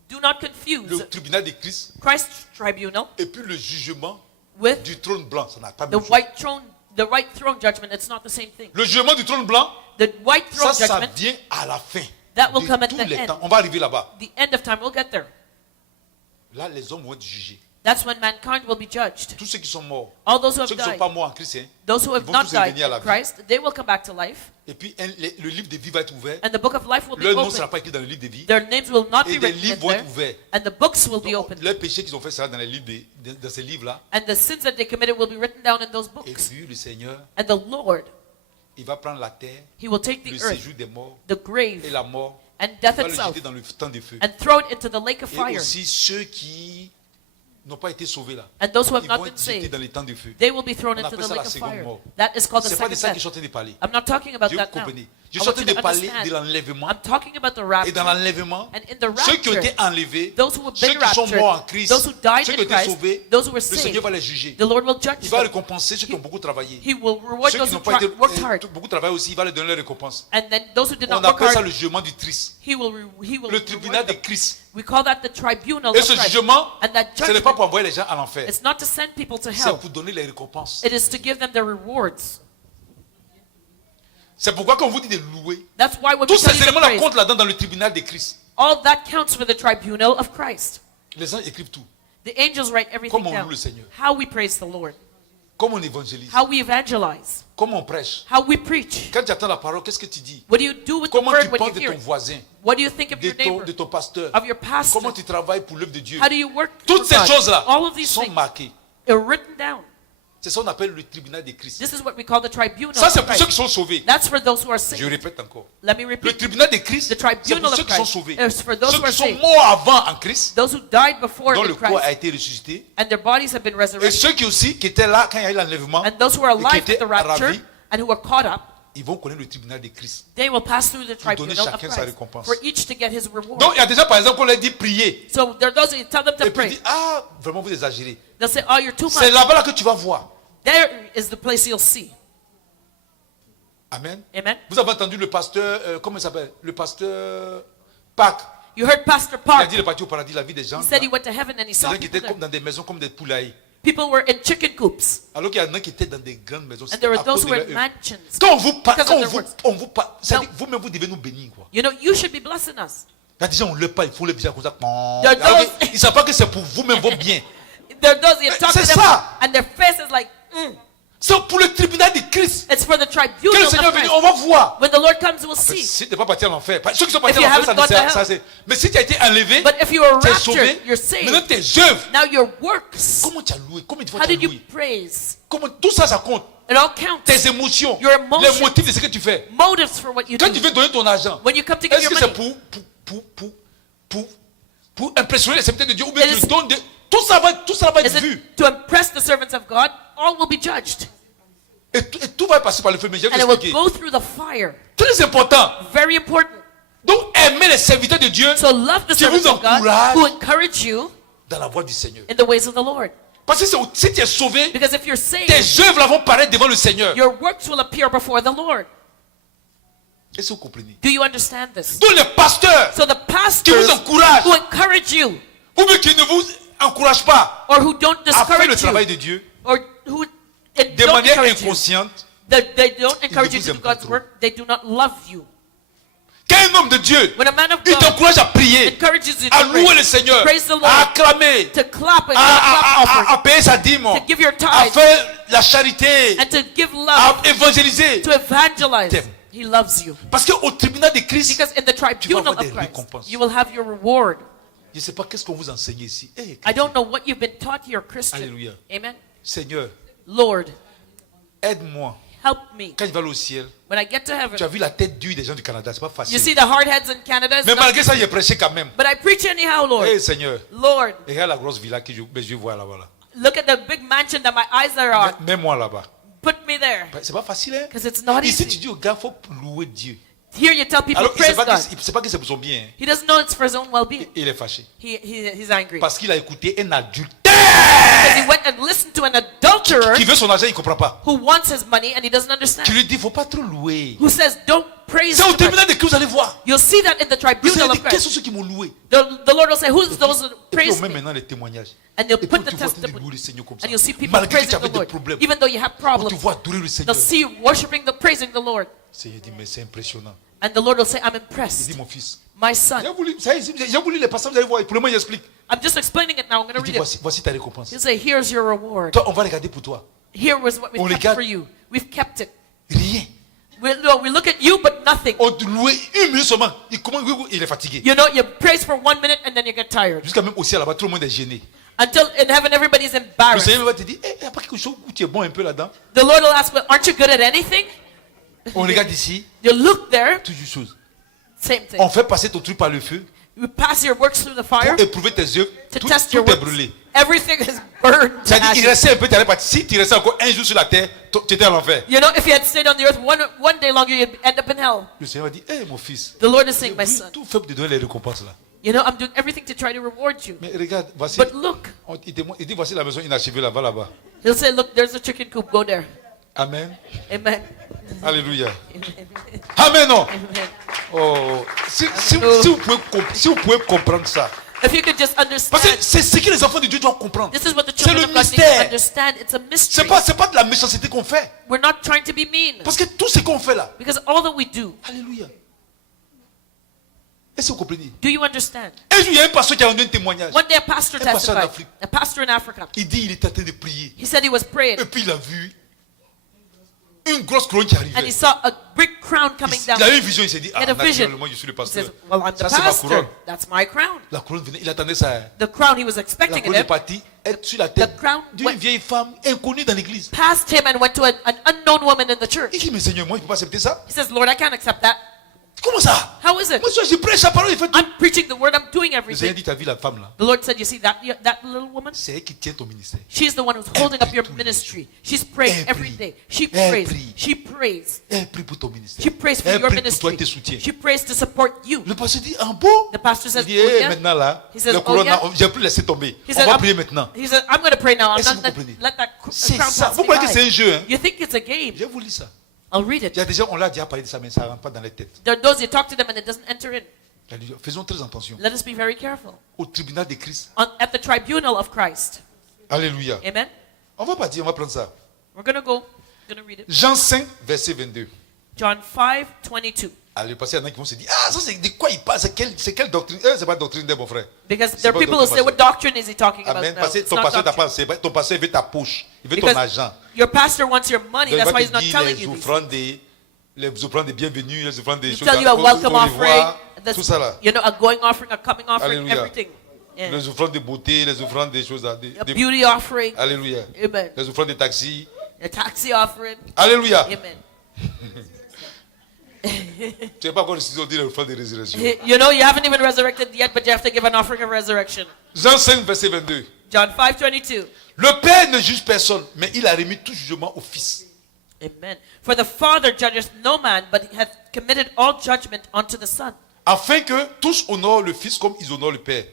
Do not Le confuse tribunal de Christ Christ's tribunal et puis le jugement with du trône blanc. Ça n'a pas the même chose. white throne judgment. It's not the same thing. Le jugement du trône blanc, The white throne ça judgment, vient à la fin. that will de come at tous the les end. temps. On va arriver là-bas. The end of time, we'll get there. Là, les hommes vont être jugés. That's when mankind will be judged. Tous ceux qui sont morts, All those who have ceux qui ne sont died, pas morts en Christ, hein, those who ils have vont not tous died revenir à la in vie. Christ, they will come back to life. Et puis le livre de vie va être ouvert. And the book of life will be Leur nom ne sera open. pas écrit dans le livre de vie. Their names will not Et be des written livres in vont être there. ouverts. And the books will be Donc, opened. leurs péchés qu'ils ont fait sera dans les livres dans ces livres-là. And the sins that they committed will be written down in those Et books. puis le Seigneur, And the Lord, il va prendre la terre, he will take le the earth, séjour des morts the et grave, la mort, and death il va le itself, jeter dans le temps de feu. and throw it into the lake of Et fire. aussi ceux qui n'ont pas été sauvés là, And those who have ils not vont been être jetés saved, dans les temps de feu. they will be thrown On into appelle the ça la lake of seconde fire. mort. That is called the C'est pas de second ça que je suis en death. train de parler. I'm not talking about Dieu that now. comprenez. Je I suis en want train you de to parler de understand. l'enlèvement. I'm talking about the Et dans rapture. l'enlèvement, And in the ceux qui ont été rapture, enlevés, those who have ceux been qui sont raptured, morts en Christ, those who died ceux qui in ont été Christ, sauvés, those who were le Seigneur saved, va les juger. the Lord will judge Il va them. récompenser ceux qui ont beaucoup travaillé. He will reward Ceux those qui who n'ont pas été worked hard. beaucoup travaillé aussi, il va leur donner leur récompense. And then those who did On not work appelle ça hard, le jugement du triste. he will Le tribunal reward de them. Christ. We call that the tribunal Et of ce Christ. jugement, And that ce n'est pas judgment, pour envoyer les gens à l'enfer. it's not to send people to C'est hell. pour donner les récompenses. It is to give them their rewards. C'est pourquoi quand on vous dit de louer, That's why when tous we tell ces you to éléments-là praise, comptent là-dedans dans le tribunal de Christ. all that counts for the tribunal of Christ. Les gens écrivent tout. The angels write everything Comment on down. loue le Seigneur. How we praise the Lord. Comment on évangélise. How we evangelize. Comment on prêche. How we preach. Quand tu attends la parole, qu'est-ce que tu dis? What do you do with the Comment tu word when penses you de hear ton it? voisin, What do you think of de your neighbor? ton pasteur? Of your pastor? Comment tu travailles pour l'œuvre de Dieu? How do you work Toutes for ces God? choses-là All of these sont things marquées. are written down. C'est ça qu'on appelle le tribunal de Christ. This is what we call the tribunal Ça, c'est of pour ceux qui Christ. sont sauvés. That's for those who are Je saved. répète encore. Let me Le repeat. tribunal de Christ, The c'est tribunal pour of ceux qui sont Christ sauvés. is for those Ceux who are qui sont saved. morts avant en Christ, Those who died before dont in le corps a Christ, été ressuscité. and their bodies have been Et resurrected. ceux qui aussi, qui étaient là quand il y a eu l'enlèvement, And those who are et qui alive at étaient the rapture ravis, and who were caught up, ils vont connaître le tribunal de Christ. they will pass through the Pour donner tribunal of chacun sa Christ récompense. for each to get his reward. Donc il y a des gens par exemple qu'on leur dit prier. So there are those who tell them to Et puis ils pray. disent, ah, vraiment vous exagérez. They'll say, oh, you're too C'est much. là-bas là que tu vas voir. There is the place you'll see. Amen. Amen. Vous avez entendu le pasteur, comment il s'appelle? Le pasteur Pâques. You heard Pastor Il a Park. dit, il est parti au paradis, la vie des gens. He said he Là. went to heaven and he Des saw gens qui people étaient comme there. dans des maisons comme des poulailles. People were in chicken coops. Alors qu'il y en a qui étaient dans des grandes maisons. And C'était there were à those cause who de were in leur œuvre. mansions. Quand on vous parle, Because quand of their works. on vous parle, ça Now- dit, vous-même vous devez nous bénir. Quoi. You know, you should be blessing us. Il y a des gens, on ne leur pas, il faut les bien comme ça. There are Alors, those- ils ne savent pas que c'est pour vous-même vos biens. There are those you talk to C'est them ça. and their face is like, C'est pour le tribunal de Christ. it's for the Quand tribunal le of Seigneur est venu, Christ. on va voir. When the Lord comes, we'll En fait, see. si tu n'es pas parti en enfer, ceux qui sont partis If en you enfer, haven't gone to ça hell. c'est. Mais si tu as été enlevé, But if you were tu es raptured, sauvé, you're saved. maintenant tes œuvres, Now your works. comment tu as loué, combien de fois How tu as did you loué, praise? comment, tout ça, ça compte. It all counts. Tes émotions, Your emotions. les motifs de ce que tu fais. Motives for what you Quand do. tu veux donner ton argent, When you come to give est-ce your que c'est money, pour impressionner les serviteurs de Dieu ou bien It tu is- le donnes de... Tout ça va être is vu. it to impress the servants of God? All will be judged. Et tout va passer par le feu. Mais je vais And it will t'expliquer. go through the fire. Très important. Very important. Donc, aimer les serviteurs de Dieu So love the qui vous servants of God encouragent who encourage you dans la voie du Seigneur. in the ways of the Lord. Parce que si tu es sauvé, Because if you're saved, tes œuvres là vont paraître devant le Seigneur. your works will appear before the Lord. Est-ce que vous comprenez? Do you understand this? Donc, les pasteurs So the qui pastors vous encouragent who encourage you ou bien qui ne vous encouragent pas or who don't à faire le discourage travail you de Dieu or who de don't manière encourage you, inconsciente, that they don't encourage you vous to do aiment pas God's trop. work, they do not love you. Quand un homme de Dieu, When a man of il God t'encourage à prier, encourages you à to louer pray, le Seigneur, praise the Lord, à acclamer, to clap and give a clap offering, à payer sa dîme, to give your à tithe, faire la charité, and to give à love, évangéliser. to evangelize. T'aime. He loves you. Parce qu'au tribunal de Christ, Because in the tribunal avoir des of Christ, récompenses. you will have your reward. je ne sais pas qu'est-ce qu'on vous enseigne ici. Eh, I don't know what you've been taught here, Christian. Alléluia. Amen. Seigneur, Lord, aide-moi. help me. Quand je vais aller au ciel, When I get to heaven, tu as vu la tête dure des gens du Canada, c'est pas you facile. see the hard heads in Canada. It's Mais not- malgré ça, j'ai prêché quand même. But I preach anyhow, Lord. Eh Seigneur, Lord, regarde la grosse villa que je vois là-bas. Là. look at the big mansion that my eyes are on. Mets-moi là-bas. Put me there. C'est pas facile, hein? Because it's not Ici, tu easy. dis aux gars, il faut louer Dieu. Here you tell people, Alors, il ne praise sait God. pas que c'est pour son bien. Hein. He doesn't know it's for his own well-being. Il est fâché. He's angry. Parce qu'il a écouté un adultère Because he went and listened to an adulterer qui veut son argent, il ne comprend pas. who wants his money and he doesn't understand. Tu lui dis, il ne faut pas trop louer. Who says, don't praise C'est au too much. tribunal de Christ, vous allez voir. You'll see that in the Vous allez tribunal dire, of quels Christ. sont ceux qui m'ont loué? The Lord will say, who's those who Et puis praise on met me? maintenant les témoignages. And they'll Et puis put tu the vois testimony. louer le Seigneur comme ça. And you'll see people Malgré que tu praising avais the des Lord. problèmes. Even though you have Tu problems, vois adorer le Seigneur. they'll see you worshiping, praising the Lord. Seigneur dit, mais c'est impressionnant. And the Lord will say, I'm Il impressed. dit, mon fils, My son. j'ai voulu les passages, vous allez voir. Pour le moment, j'explique. I'm just explaining it now. I'm going to Il dit, read it. voici ta récompense. He'll say, here's your reward. Toi, on va regarder pour toi. Here was what On we've regarde. kept for you. We've kept it. Rien. We look at you, but nothing. On te louait une minute seulement. Il est fatigué. You know, you praise for 1 minute and then you get tired. Jusqu'à même au ciel là-bas, tout le monde est gêné. Until in heaven, everybody's Le embarrassed. Seigneur va te dire, il n'y a pas quelque chose où tu es bon un peu là-dedans. The Lord will ask, well, aren't you good at anything? On regarde ici, You look there, toujours chose. same thing. On fait passer ton truc par le feu You pass your works through the fire pour éprouver tes œuvres. to Tout, test tout your est works. brûlé. Everything is burned to C'est-à-dire, il ashes. restait un peu, tu allais partir. Si tu restais encore un jour sur la terre, tu étais à l'enfer. You know, if you had stayed on the earth one day longer, you'd end up in hell. Le Seigneur va dire, hé mon fils, The Lord is saying, my j'ai son, tout fait pour te donner les récompenses là. you know, I'm doing everything to try to reward you. Mais regarde, voici. But look, Il dit, voici la maison inachevée là-bas, là-bas. he'll say, look, there's a chicken coop, go there. Amen. Amen. Alléluia. Amen, non. Amen. Oh, si vous pouvez comprendre ça. If you could just Parce understand, que c'est ce que les enfants de Dieu doivent comprendre. this is what the C'est children le of God need to mystère. understand. It's a C'est mystery. pas de la méchanceté qu'on fait. We're not trying to be mean. Parce que tout ce qu'on fait là. Because all that we do, Alléluia. Est-ce que vous comprenez? do you understand? Un jour, il y a un pasteur qui a rendu un témoignage. One day a pastor Un pasteur en testified, Afrique. a pastor in Africa. Il dit il était en train de prier. He said he was praying Et puis il a vu une grosse couronne qui and he arrivait. saw a big crown coming down. Il a eu une vision, il s'est dit, He ah, had a vision. naturellement, je suis le He pasteur. says, well, I'm the Ça, c'est ma pastor. couronne. That's my crown. La couronne venait, il attendait ça. The crown he was La expecting couronne est it partie, être sur la tête The crown d'une went- vieille femme inconnue dans l'église. passed him and went to an unknown woman in the church. Il dit, mais Seigneur, moi, je ne peux pas accepter ça. He says, Lord, I can't accept that. Comment ça? How is it? Moi, je prêche la parole, il fait tout. I'm preaching the word, I'm doing Le Seigneur everything. dit, t'as vu la femme là? The Lord said, you see that little woman? C'est elle qui tient ton ministère. She's the one who's holding up your ministry. She's praying Elle every prie. day. She Elle prays. prie. She prays. Elle prie pour ton ministère. She prays for Elle your prie pour toi et ministry. tes soutiens. She prays to support you. Le pasteur dit, ah bon? The pastor says, Il dit, oh, eh, yeah. maintenant là, He says, la couronne, oh, yeah. là, j'ai plus laissé tomber. He On said, va I'm- prier maintenant. He said, I'm going to pray now. I'm Est-ce not que vous comprenez? let that C'est crown ça. pass Vous me croyez que c'est by. un jeu, hein? You think it's a game? Je vous lis ça. I'll read Il y a it. des gens, on l'a déjà parlé de ça, mais ça ne rentre pas dans les têtes. There are those you talk to them and it doesn't enter in. Alléluia. Faisons très attention. Let us be very careful. Au tribunal de Christ. At the tribunal of Christ. Alléluia. Amen. On va pas dire, on va prendre ça. We're going to go. Going to read it. Jean 5, verset 22. John 5:22. Allez, parce qu'il y en a qui vont se dire, ah, ça c'est de quoi il parle? C'est quelle doctrine? C'est pas doctrine de mon frère. Because C'est there are pas people who doctrine, say, what doctrine is he talking about? Amen. No, Parce que it's ton not pasteur t'a doctrine. pas enseigné. Ton pasteur veut ta poche. Il veut ton Because argent. your pastor wants your money. Donc, il That's va why te he's not dire telling les you these. offrandes des bienvenus, les offrandes des He'll choses tell you a welcome au offering, revoir, the- tout ça là. you know, a going offering, a coming offering, Alléluia. everything. Yeah. Les offrandes de beauté, les offrandes des choses là. A beauty offering. Alléluia. Amen. Les offrandes des taxis. A taxi offering. Alléluia. Amen. Tu n'es pas encore décidé de dire l'offrande de résurrection. You know, you haven't even resurrected yet, but you have to give an offering of resurrection. Jean 5, verset 22. John 5:22. Le Père ne juge personne, mais il a remis tout jugement au Fils. Amen. For the Father judges no man, but he hath committed all judgment unto the Son, Afin que tous honorent le Fils comme ils honorent le Père.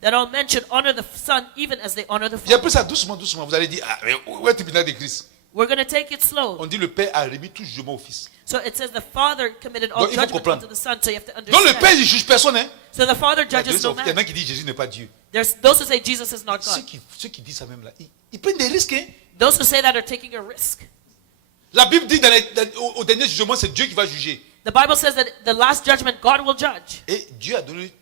that all men should honor the Son even as they honor the J'ai Father. appris ça doucement, doucement. Vous allez dire, ah, mais où est le tribunal de Christ? We're going to take it slow. On dit le Père a remis tout jugement au Fils. So it says the Father committed all Donc, il faut judgment comprendre. unto the Son, so you have to Donc le Père, understand. il ne juge personne. Hein? So the Father Il y a judges no il y en a man. qui disent Jésus n'est pas Dieu. There's those who say Jesus is not Ceux God. qui disent ça même là, ils prennent des risques. Hein? Those who say that are taking a risk. La Bible dit au dernier jugement, c'est Dieu qui va juger. The Bible says that the last judgment God will judge. Et Dieu a donné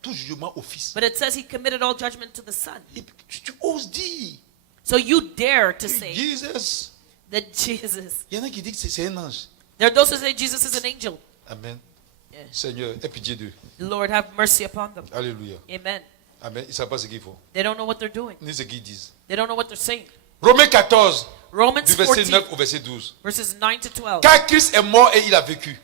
tout jugement au Fils. But it says he committed all judgment to the Son. Et tu oses dire, So you dare to say Jesus. that Jesus. Il y en a qui disent que c'est un ange. There are those who say Jesus is an angel. Amen. Yes. Seigneur, aie pitié d'eux. Lord, have mercy upon them. Alléluia. Amen. Amen. Ils ne savent pas ce qu'il faut, They don't know what they're doing. ni ce qu'ils disent. They don't know what they're saying. Romains 14, Romans du verset 14, 9 au verset 12. verses 9 to 12. Car Christ est mort et il a vécu,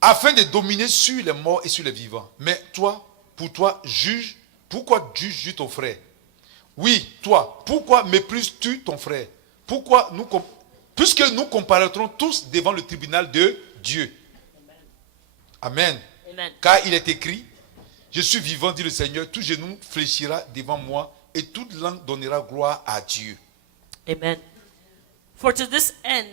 afin de dominer sur les morts et sur les vivants. Mais toi, pour toi, juge, pourquoi juges-tu ton frère? Oui, toi, pourquoi méprises-tu ton frère? Pourquoi puisque nous comparaîtrons tous devant le tribunal de Dieu. Amen. Amen. Car il est écrit, je suis vivant, dit le Seigneur, tout genou fléchira devant moi et toute langue donnera gloire à Dieu. Amen. For to this end,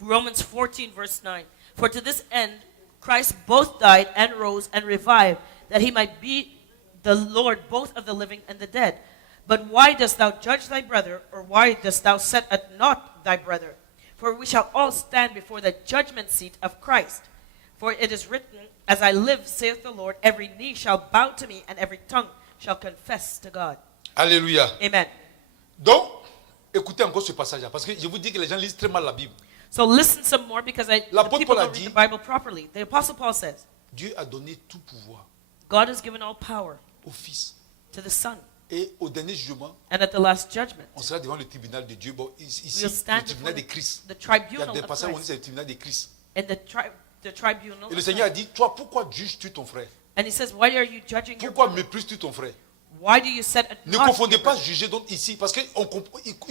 Romans 14, verse 9. For to this end, Christ both died and rose and revived, that he might be the Lord both of the living and the dead. But why dost thou judge thy brother, or why dost thou set at naught thy brother? For we shall all stand before the judgment seat of Christ. For it is written, as I live, saith the Lord, every knee shall bow to me, and every tongue shall confess to God. Alléluia. Amen. Donc, écoutez encore ce passage-là, parce que je vous dis que les gens lisent très mal la Bible. So listen some more, because the L'apôtre people Paul a don't read dit- the Bible properly. The Apostle Paul says, Dieu a donné tout pouvoir God has given all power au Fils. to the Son. Et au dernier jugement, And at the last judgment, on sera devant le tribunal de Dieu. Bon, ici, we'll le stand tribunal before de Christ. the Il y a tribunal des of passages où on dit Christ. c'est le tribunal de Christ. And the tribunal Et le of Seigneur a Christ. dit, toi, pourquoi juges-tu ton frère? And he says, why are you judging your Pourquoi brother? méprises-tu ton frère? Why do you set at Ne naught confondez your pas brother? juger donc ici, parce qu'il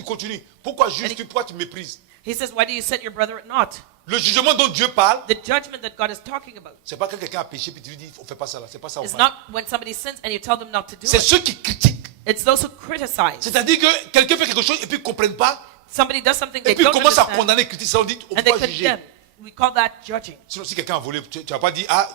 continue. Pourquoi juges-tu? Pourquoi tu méprises? He says, why do you set your brother at naught? Le jugement dont Dieu parle, The judgment that God is talking about c'est pas quand quelqu'un a péché puis tu lui dis, on fait pas ça là. C'est pas ça. is not when somebody sins and you tell them not to do C'est it. ceux qui critiquent. It's those who criticize. C'est-à-dire que quelqu'un fait quelque chose et puis ils ne comprennent pas. Somebody does something Et they puis ils don't commencent à understand, condamner, critiquer ça. On dit, on ne and peut they pas juger. condemn. We call that judging. Sinon, si quelqu'un a volé, tu vas pas dire, ah,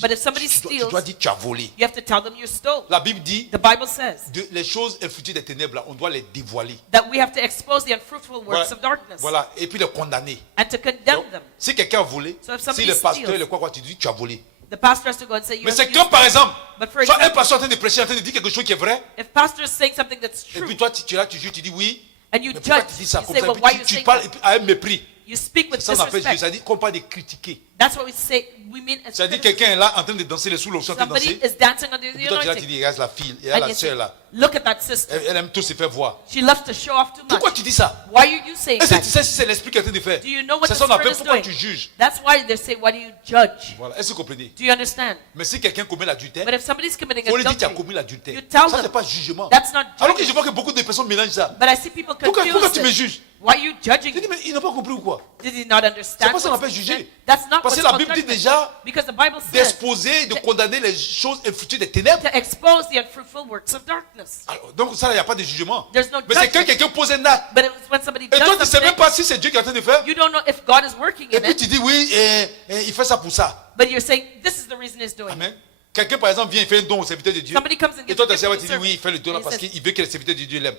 But if somebody tu steals, dois dire, tu as volé. you have to tell them you stole. La Bible dit, The Bible says les choses infructueuses des ténèbres, là, on doit les dévoiler. that we have to expose the unfruitful works of darkness Voilà. Et puis les condamner. and to condemn Donc, them. si quelqu'un a volé, So if si somebody le pasteur, steals, le quoi, tu dis, tu as volé. The pastor has to go and say, you Mais have c'est used quand, par exemple, But for soit un example, pasteur en train de prêcher, en train de dire quelque chose qui est vrai, if pastor is saying something that's et true, puis toi, tu es là, tu juges, tu dis oui. and you Mais pourquoi judge, tu dis you ça comme say, ça? well, Et why puis you tu saying parles that? et puis à un mépris. You speak with Ça, on appelle, disrespect. ça dit qu'on parle de critiquer. That's what we mean as Ça dit criticism. quelqu'un est là en train de danser les sous l'onction, en train de Somebody danser. is dancing under Et the puis toi, tu es là, tu anointing. dis, regarde la fille, et la And you sœur say, là. look at that sister. Elle aime tout se faire voir. She loves to show off too Pourquoi much. tu dis ça? Why are you saying Est-ce que that? tu sais si c'est l'esprit qui est en train de faire? Do you know what C'est the ça qu'on Spirit appelle is pourquoi doing? tu juges. That's why they say, why do you judge? Voilà. Est-ce que vous comprenez? Do you understand? Mais si quelqu'un commet l'adultère, But if somebody's committing on lui dit tu as adultery, commis l'adultère. you tell Ça, them. c'est pas jugement. That's not Alors que judging. je vois que beaucoup de personnes mélangent ça. But I see people Pourquoi confuse tu me it. juges? Why are you judging Je dis, me? mais ils n'ont pas compris ou quoi? Did he not C'est understand? pas ça qu'on what's appelle being juger. said? That's not Parce what's que la called Bible dit judgment. says, déjà because the Bible says d'exposer, de condamner les choses infructueuses des ténèbres. to expose the unfruitful works of darkness. Alors, donc ça, il n'y a pas de jugement. There's no Mais c'est quand judgment. quelqu'un pose un acte. But it was when somebody Et toi, does tu ne sais même something, pas si c'est Dieu qui est en train de faire. you don't know if God is working Et in puis it, tu dis oui, il fait ça pour ça. but you're saying this is the reason he's doing it. Amen. Quelqu'un, par exemple, vient, il fait un don au serviteur de Dieu. Somebody comes and Et gives toi, a ta gift sœur, to tu the dis oui, il servant. fait le don là And he parce says- qu'il veut que le serviteur de Dieu l'aime.